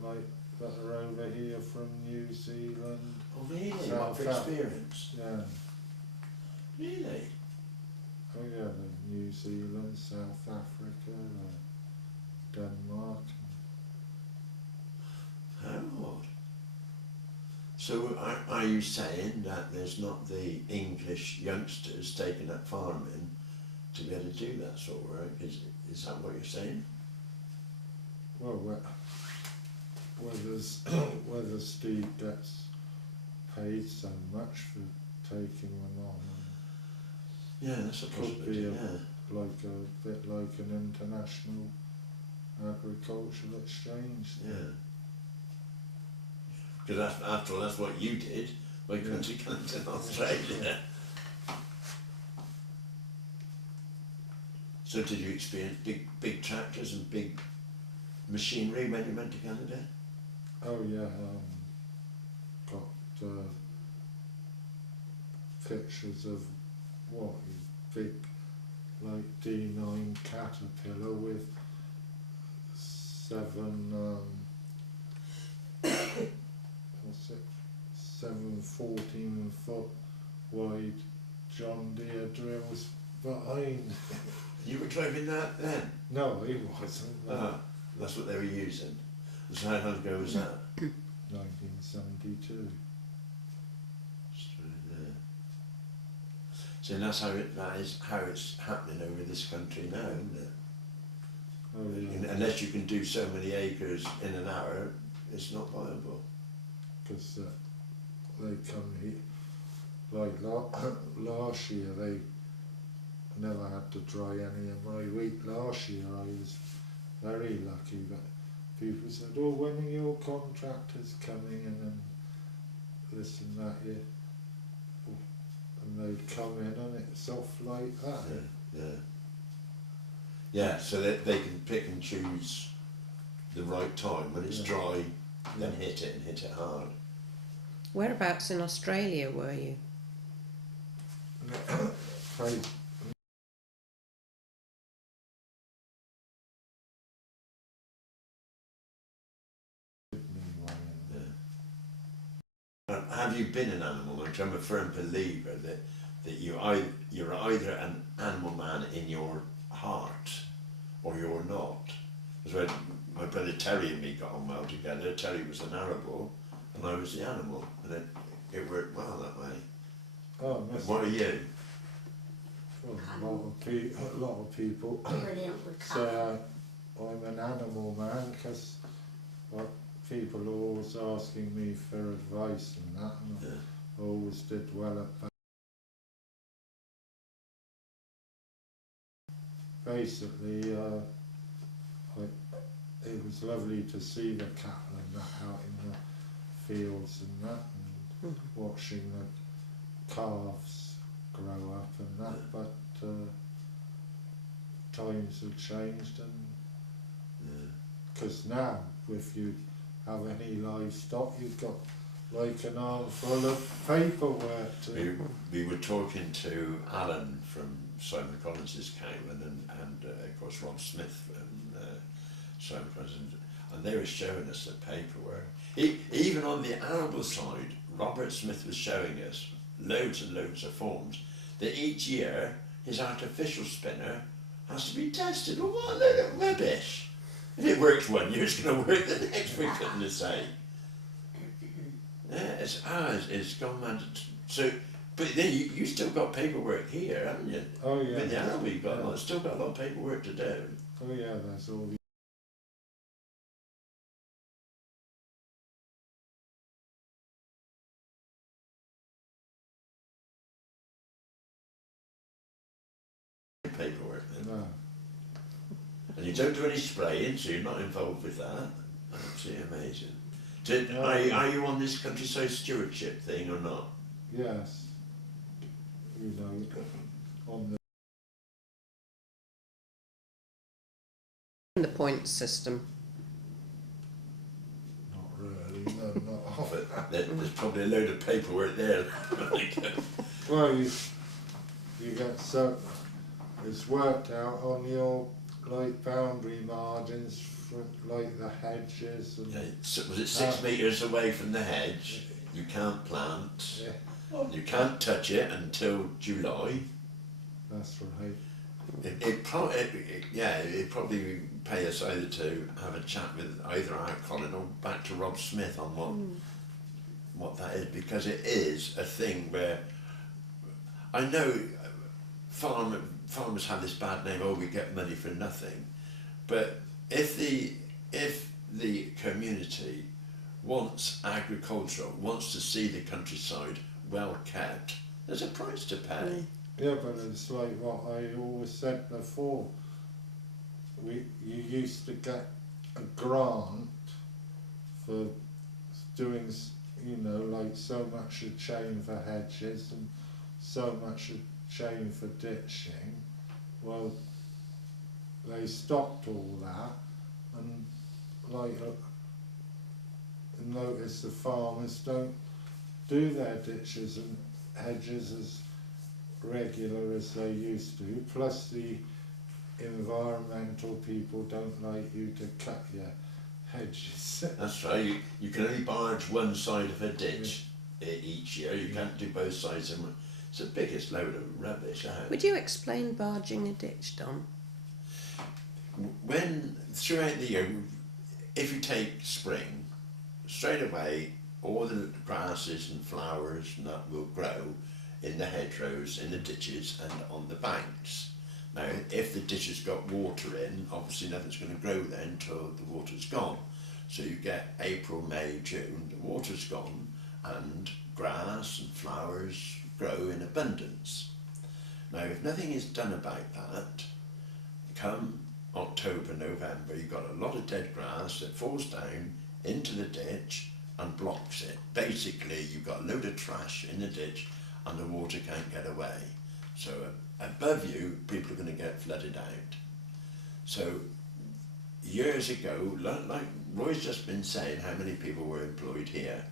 like that are over here from New Zealand. Oh really? South What for experience? Yeah. Really? Oh yeah, New Zealand, South Africa, Denmark. How odd. So are you saying that there's not the English youngsters taking up farming to be able to do that sort of work? Is that what you're saying? Well, whether Steve gets paid so much for taking them on. Yeah, that's a possibility, Like a bit like an international agricultural exchange. Yeah. Because after all, that's what you did when you went to Australia. So did you experience big tractors and big machinery when you went to Canada? Oh yeah, got pictures of what big, like D9 Caterpillar with 7 14-foot wide John Deere drills behind. You were driving that then? No, he wasn't. That's what they were using. So how long ago was that? 1972. So that's that is how it's happening over this country now, isn't it? Oh yeah. Unless you can do so many acres in an hour, it's not viable. Because they come here, like last year, they never had to dry any of my wheat. Last year I was very lucky, but people said, oh, when are your contractors coming in and this and that, yeah. And they'd come in and it's off like that. Yeah, so that they can pick and choose the right time. When it's dry, then hit it and hit it hard. Whereabouts in Australia were you? Have you been an animal man? I'm a firm believer that you're either an animal man in your heart or you're not. Because my brother Terry and me got on well together. Terry was an arable and I was the animal, and it worked well that way. Oh, And what are you? well, a lot of people Brilliant with say cattle. I'm an animal man because people are always asking me for advice and that, and Yeah. I always did well at that. Basically, it was lovely to see the cattle and that out in the fields and that, and watching the calves grow up and that, but times have changed, and because now if you have any livestock you've got like an armful of paperwork to... We were talking to Alan from Simon Collins's caravan and of course Rob Smith from Simon Collins, and they were showing us the paperwork. Even on the arable side, Robert Smith was showing us loads and loads of forms that each year his artificial spinner has to be tested. Well, what a load of rubbish! If it works one year, it's going to work the next, for goodness sake. Yeah, it's gone mad. So, but then you still got paperwork here, haven't you? Oh yeah. With the arable, you've got still got a lot of paperwork to do. Oh yeah, there's all Paperwork then. no. And you don't do any spraying, so you're not involved with that. Absolutely amazing. No. Are you on this countryside stewardship thing or not? Yes. You know, on The points system. not really, no, not off it. But there's probably a load of paperwork there. Well, you get so it's worked out on your like boundary margins for like the hedges and Yeah, so was it 6 metres away from the hedge? You can't plant. yeah, You can't touch it until July. that's right. It'd probably pay us either to have a chat with either our Colin or back to Rob Smith on what that is, because it is a thing where I know farmers have this bad name. Oh, we get money for nothing, but if the community wants agriculture, wants to see the countryside well kept, there's a price to pay. Yeah, but it's like what I always said before. You used to get a grant for doing, you know, like so much a chain for hedges and so much a chain for ditching. Well, they stopped all that, and like notice the farmers don't do their ditches and hedges as regular as they used to, plus the environmental people don't like you to cut your hedges. That's right. You can only barge one side of a ditch each year. You can't do both sides. It's the biggest load of rubbish out. Would you explain barging a ditch, Don? When throughout the year, if you take spring, straight away all the grasses and flowers and that will grow in the hedgerows, in the ditches and on the banks. Now, if the ditch has got water in, obviously nothing's going to grow then until the water's gone. So you get April, May, June, the water's gone and grass and flowers grow in abundance. Now, if nothing is done about that, come October, November, you've got a lot of dead grass that falls down into the ditch and blocks it. Basically, you've got a load of trash in the ditch and the water can't get away. So above you, people are going to get flooded out. So years ago, like Roy's just been saying, how many people were employed here.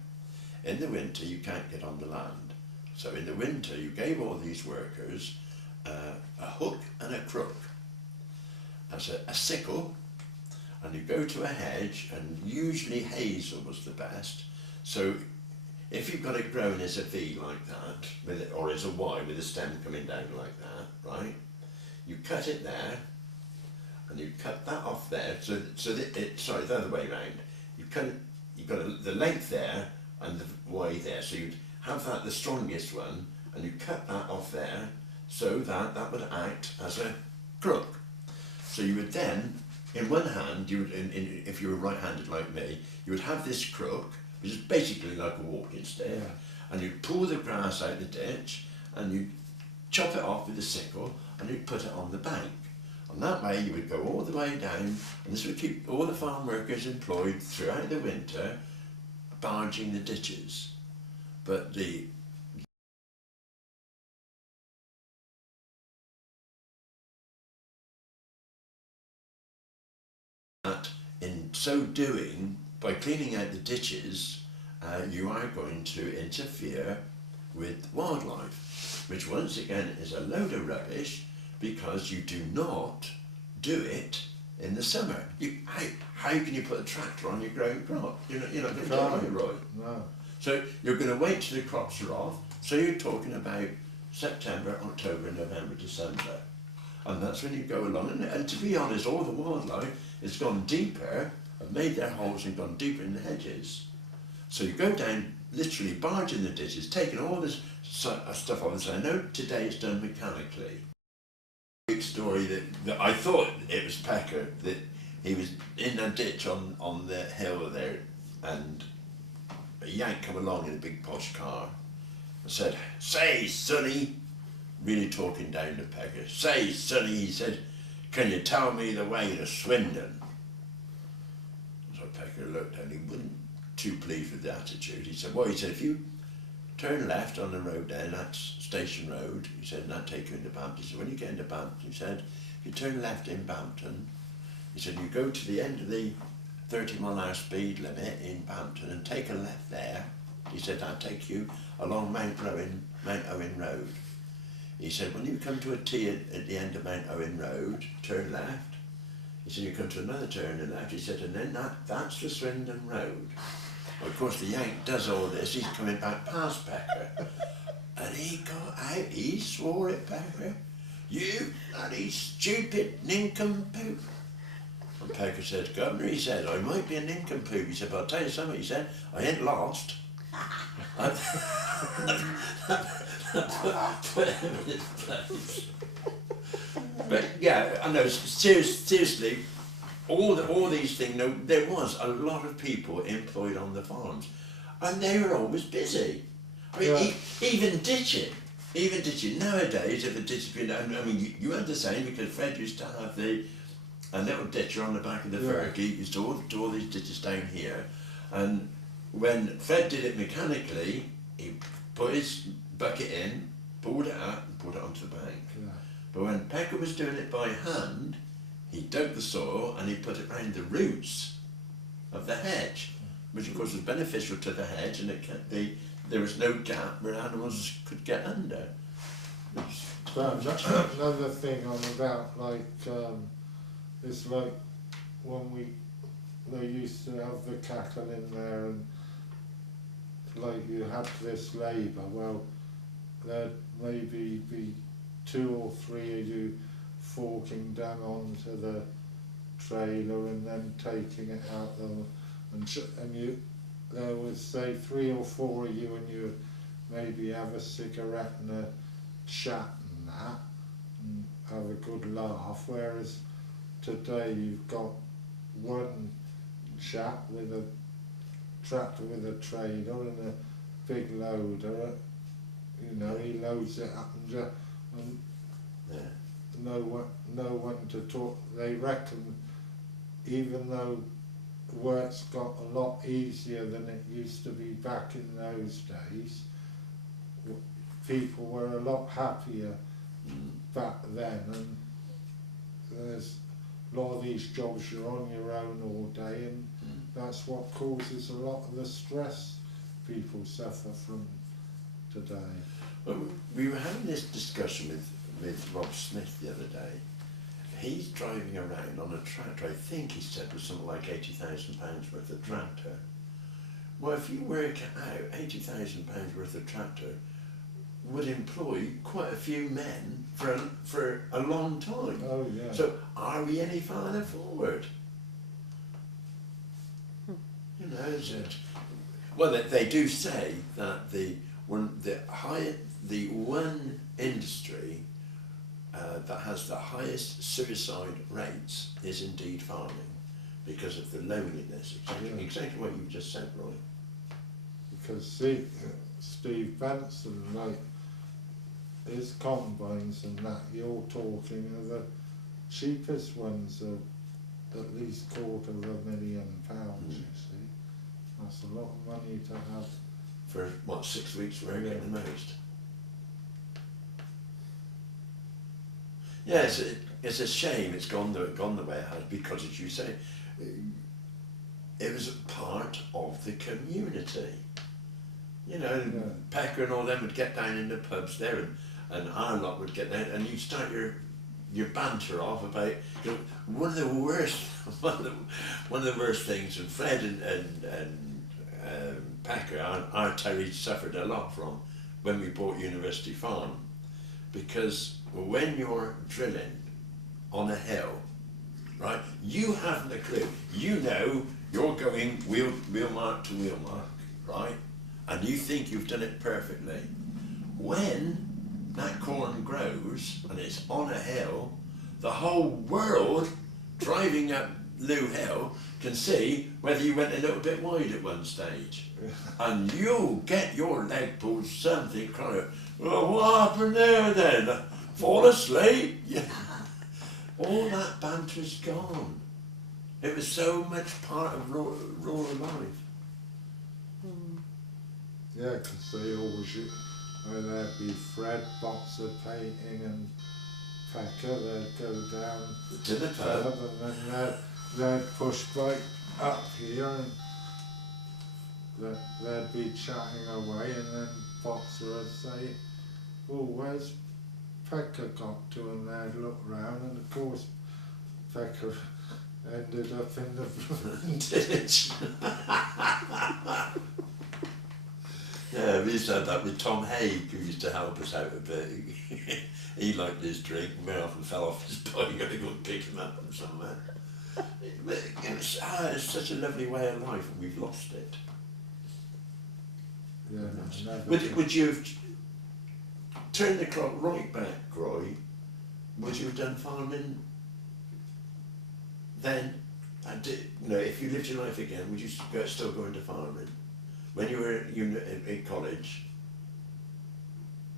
In the winter, you can't get on the land. So in the winter, you gave all these workers a hook and a crook. As a sickle, and you go to a hedge, and usually hazel was the best. So if you've got it growing as a V like that, or as a Y with a stem coming down like that, right? You cut it there, and you cut that off there. So sorry, the other way round. You cut it. You've got the length there and the wide there. So you'd have that the strongest one, and you cut that off there, so that would act as a crook. So you would then, in one hand, you would, if you were right-handed like me, you would have this crook, which is basically like a walking stick, Yeah. and you'd pull the grass out the ditch, and you'd chop it off with a sickle, and you'd put it on the bank. And that way you would go all the way down, and this would keep all the farm workers employed throughout the winter, barging the ditches. But in so doing, by cleaning out the ditches, you are going to interfere with wildlife, which once again is a load of rubbish, because you do not do it in the summer. How can you put a tractor on your growing crop? You're not going to do it right. No. So you're going to wait till the crops are off. So you're talking about September, October, November, December. And that's when you go along. And to be honest, all the wildlife has gone deeper, have made their holes and gone deeper in the hedges. So you go down, literally barging the ditches, taking all this stuff off and saying, no, today it's done mechanically. Big story that I thought it was Pecker, that he was in a ditch on the hill there, and a yank come along in a big posh car and said, "Say, Sonny," really talking down to Pecker, "Say, Sonny," he said, "can you tell me the way to Swindon?" So Pecker looked and he wasn't too pleased with the attitude. He said, "Well," he said, "if you turn left on the road there, that's Station Road," he said, "and that'll take you into Bampton." He said, "when you get into Bampton," he said, "if you turn left in Bampton," he said, "you go to the end of the 30-mile-an-hour speed limit in Bampton and take a left there." He said, "that'll take you along Mount Owen Road." He said, "when you come to a T at the end of Mount Owen Road, turn left." He said, "you come to another turn and left." He said, "and then that's the Swindon Road." Well, of course, the yank does all this. He's coming back past Pecker, and he got out. He swore at Pecker, "You bloody stupid nincompoop." And Pecker said, "Governor," he said, "I might be a nincompoop." He said, "but I'll tell you something," he said, "I ain't lost." Put him in his place. But yeah, I know, seriously, all these things, there was a lot of people employed on the farms, and they were always busy. I mean, Yeah. even ditching. Nowadays, if a ditch had been, I mean, you had the same, because Fred used to have a little ditcher on the back of the Fergie, used to do all these ditches down here, and when Fred did it mechanically, he put his bucket in, pulled it out, and put it onto the bank. Yeah. But when Pecker was doing it by hand, he dug the soil and he put it round the roots of the hedge, which of course was beneficial to the hedge, and it kept there was no gap where animals could get under. But another thing on about, like, it's like when they used to have the cattle in there, and like you had this labour, well, there'd maybe be 2 or 3 of you forking down onto the trailer and then taking it out there, and there was, say, 3 or 4 of you, and you maybe have a cigarette and a chat and that, and have a good laugh, whereas today you've got one chap with a tractor with a trailer and a big loader, he loads it up and Yeah. no one to talk. They reckon, even though work's got a lot easier than it used to be back in those days, people were a lot happier back then, and there's a lot of these jobs you're on your own all day, and that's what causes a lot of the stress people suffer from today. Well, we were having this discussion with Rob Smith the other day. He's driving around on a tractor, I think he said was something like £80,000 worth of tractor. Well, if you work it out, £80,000 worth of tractor, would employ quite a few men for a long time. Oh yeah. So are we any farther forward? You know, well, they do say that the one industry that has the highest suicide rates is indeed farming, because of the loneliness. Exactly what you just said, Roy. Because see, Steve Benson, like his combines and that, you're talking of the cheapest ones are at least £250,000, you see. That's a lot of money to have. For what, 6 weeks work at the most? Yeah, it's a shame it's gone the way it has, because, as you say, it was a part of the community. You know, Pecker and all them would get down in the pubs there, and our lot would get down, and you'd start your banter off about, you know, one of the worst things, and Fred and Pecker, our Terry suffered a lot from when we bought University Farm, because when you're drilling on a hill, right, you haven't a clue. You know you're going wheel mark to wheel mark, right, and you think you've done it perfectly. When that corn grows and it's on a hill, the whole world driving up Lou Hill can see whether you went a little bit wide at one stage. And you'll get your leg pulled, something crying, well, what happened there then? Fall asleep? Yeah. All that banter's gone. It was so much part of rural life. Yeah, because they always, when there'd be Fred, boxer painting, and Pecker, they'd go down To the pub. and then they'd push bike up here, and they'd be chatting away, and then Boxer would say, oh, where's Pecker got to? And they'd look round, and of course Pecker ended up in the Ditch. Yeah, we used to have that with Tom Haig, who used to help us out a bit. He liked his drink, and very often fell off his bike, and I go and pick him up from somewhere. It's such a lovely way of life, and we've lost it. yeah. Would you have turned the clock right back, Roy? Would you have done farming then? If you lived your life again, would you still go into farming? When you were in college,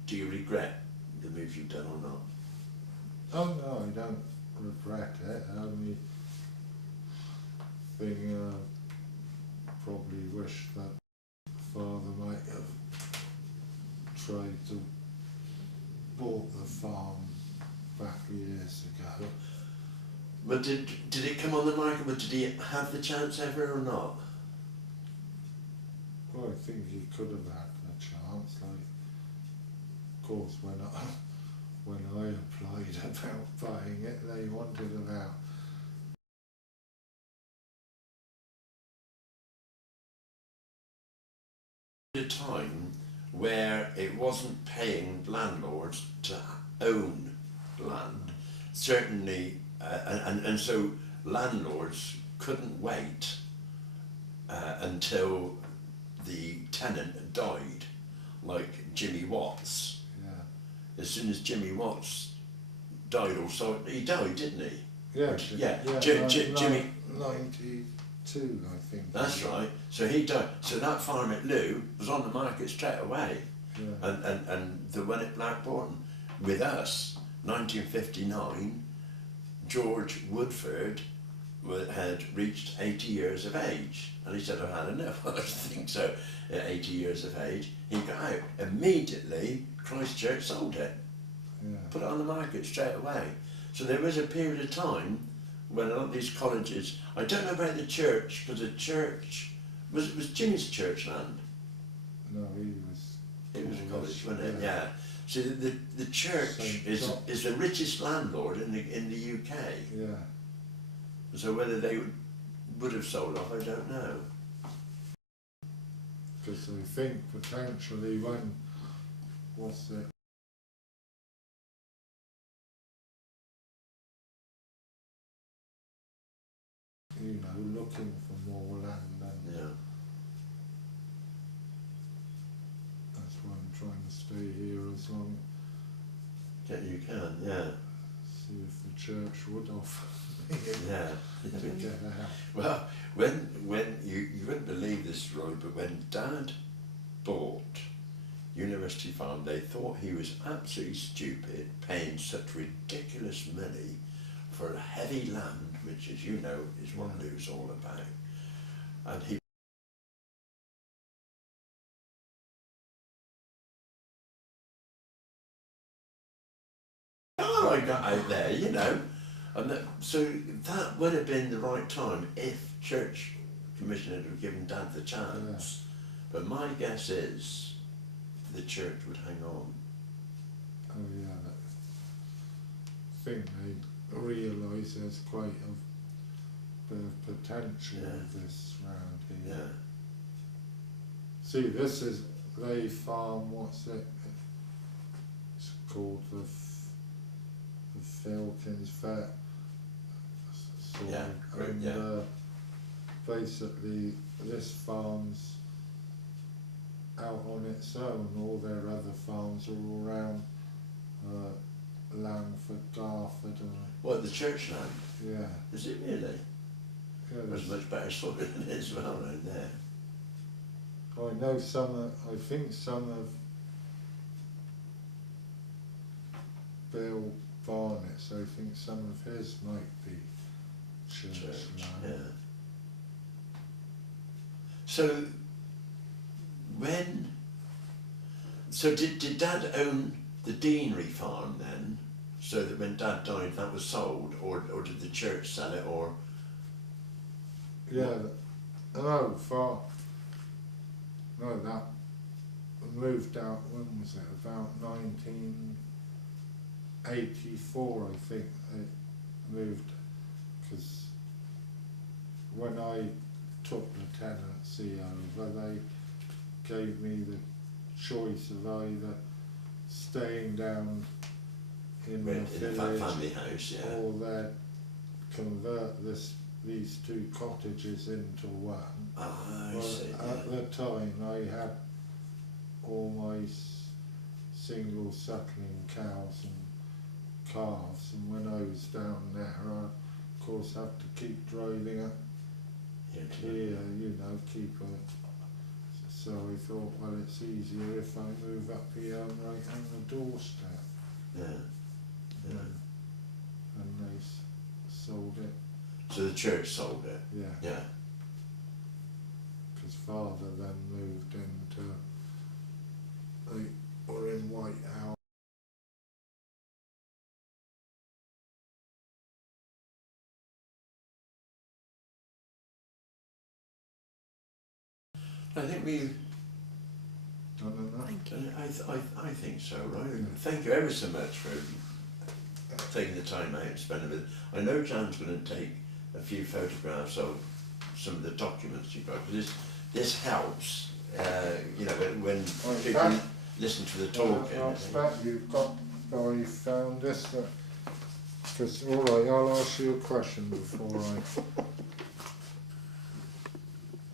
do you regret the move you've done or not? Oh no, I don't regret it. I only thing probably wish that Father might have tried to bought the farm back years ago. But did it come on the market, but did he have the chance ever or not? Well, I think he could have had a chance. Like, of course, when I applied about buying it, they wanted about a time where it wasn't paying landlords to own land, certainly, and so landlords couldn't wait until the tenant died, like Jimmy Watts. yeah. As soon as Jimmy Watts died, also he died, didn't he? Yeah, Jimmy. 92, I think. That's right. So he died. So that farm at Lou was on the market straight away. Yeah. And the one at Blackburn with us, 1959, George Woodford had reached 80 years of age, and he said, I've had enough. I think so. At 80 years of age, he got out. Immediately, Christchurch sold it, put it on the market straight away. So there was a period of time when a lot of these colleges, I don't know about the church, because the church, was Jimmy's church land? No, It was a college, wasn't it? Yeah. So the church is the richest landlord in the UK. Yeah. So whether they would have sold off, I don't know. Because I think potentially what's it? You know, looking for more land, and Yeah. that's why I'm trying to stay here as long. Yeah, you can. Yeah. See if the church would offer me Yeah. to get out. Well, when you wouldn't believe this, Roy, but when Dad bought University Farm, they thought he was absolutely stupid paying such ridiculous money for a heavy land, which, as you know, is what Lou's all about. And he I got out there, you know, and so that would have been the right time if Church Commission had given Dad the chance. But my guess is the church would hang on. Oh yeah, I think they realise there's quite a bit of potential of this round here. Yeah. See, this is they farm. What's it? It's called the Filkins Vet. Sort Yeah, of, great, and yeah. basically this farm's out on its own. All their other farms are all around Langford, Garford, and What, the church land? yeah. Is it really? Yeah, There's much better soil than it is well around there. I know some. I think some of Bill Barnett's. I think some of his might be church land. Yeah. So did Dad own the Deanery farm then? So that when Dad died, that was sold, or did the church sell it, or? Yeah. No, far. No, that moved out. When was it? About 1984, I think. It moved because when I took the tenancy over, they gave me the choice of either staying down in the village family house, yeah. or they convert these two cottages into one. Ah, I Well, see. at the time I had all my single suckling cows and calves, and when I was down there I of course have to keep driving up here, you know, keep it. So I thought, well, it's easier if I move up here and right on the doorstep. Yeah. Yeah. And they sold it, So the church sold it. yeah. Yeah. Because Father then moved into, they were in White House. I think we. Done enough. I think so, right? Thank you ever so much for taking the time out and spending with. I know Jan's going to take a few photographs of some of the documents you've got. Because this helps, you know, when people listen to the talking. I expect you've got, I found this, because alright, I'll ask you a question before I.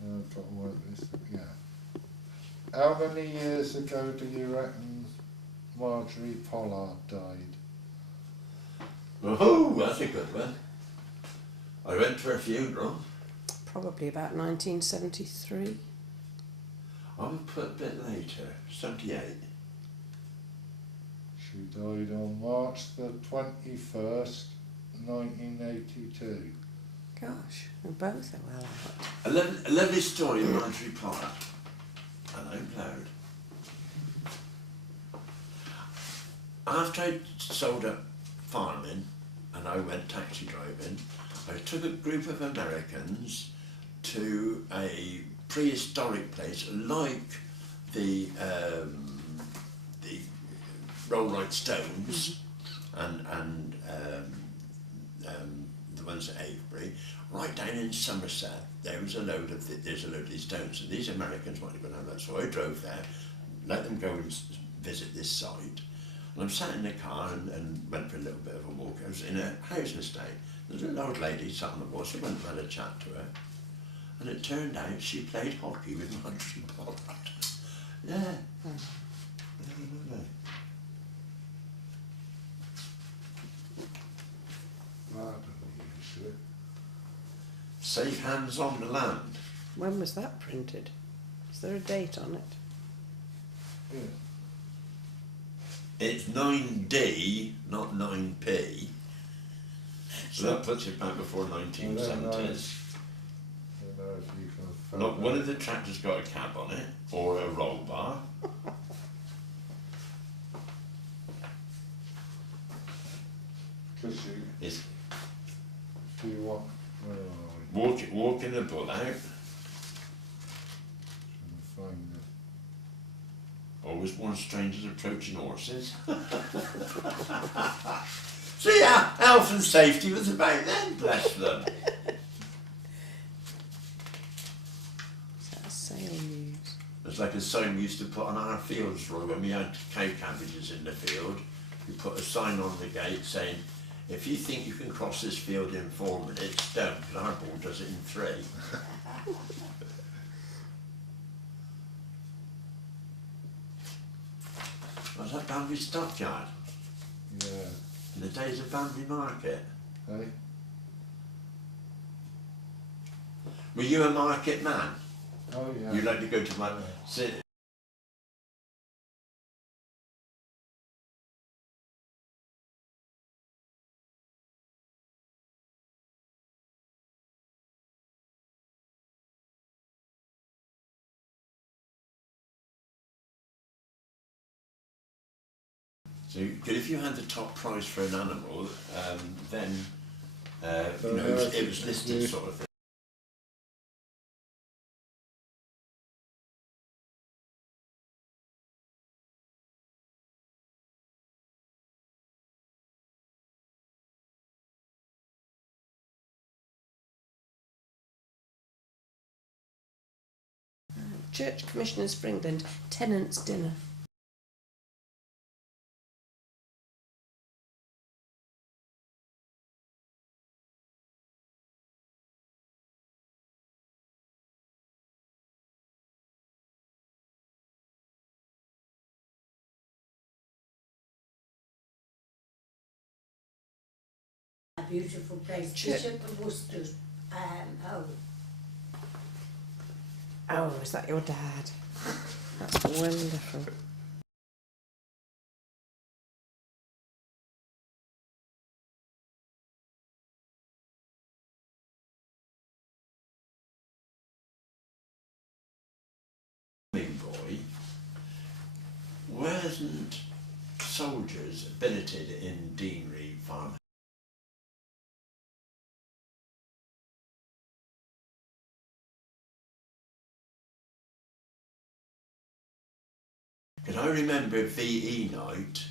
I've got to work this, yeah. How many years ago do you reckon Marjorie Pollard died? Oh, that's a good one. I went to her funeral. Probably about 1973. I would put a bit later, 78. She died on March the 21st, 1982. Gosh, we both are well out. A lovely story of Marjorie Pollard. And I'm proud. After I sold up farming and I went taxi driving, I took a group of Americans to a prehistoric place like the Rollright Stones and the ones at Avebury, right down in Somerset. There's a load of these stones, and these Americans wanted to go down that. So I drove there, let them go and visit this site. And I'm sat in the car and went for a little bit of a walk. I was in a housing estate. There's an old lady sat on the wall, so I went and had a chat to her. And it turned out she played hockey with Marjorie Pollard. Yeah. Safe hands on the land. When was that printed? Is there a date on it? Yeah. It's 9D, not 9P. So that puts it back before 1970s. I don't know if you can find Not one that. of the tractors got a cab on it, or a roll bar. Because It's if you want, where are we? walking the bull out. Trying to find Always warn strangers approaching horses. See how health and safety was about then, bless them. Is that a sale news? It's like a sign we used to put on our fields, Roy, when we had cow cabbages in the field. We put a sign on the gate saying, if you think you can cross this field in 4 minutes, don't, because our ball does it in 3. Was that Banbury Stockyard? Yeah. In the days of Banbury Market? Hey? Were you a market man? Oh yeah. You like to go to Yeah. sit. So, good if you had the top price for an animal, then you know, it was listed sort of thing. Church Commissioners for England, tenants' dinner. A beautiful place. Bishop of Worcester. Oh, is that your dad? That's wonderful. Boy wasn't soldiers billeted in Deanery Farm. Because I remember VE night,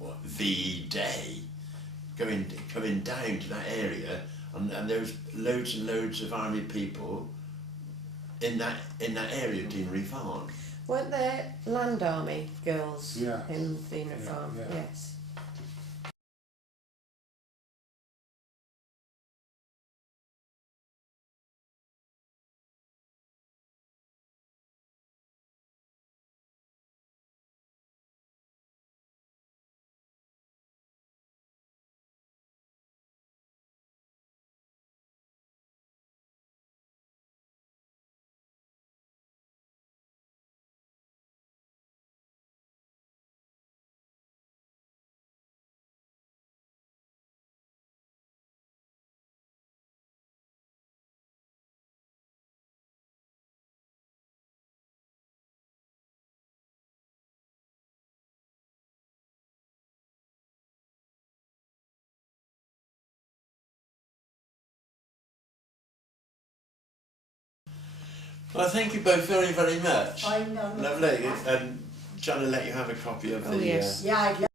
what, VE day, coming down to that area, and there was loads and loads of army people in that area of Deanery Farm. Weren't there Land Army girls Yeah. in Venus Yeah, Farm? yeah. Yes. Well, thank you both very, very much. Fine, Lovely. And trying to let you have a copy of Oh, the yes. Yeah, I'd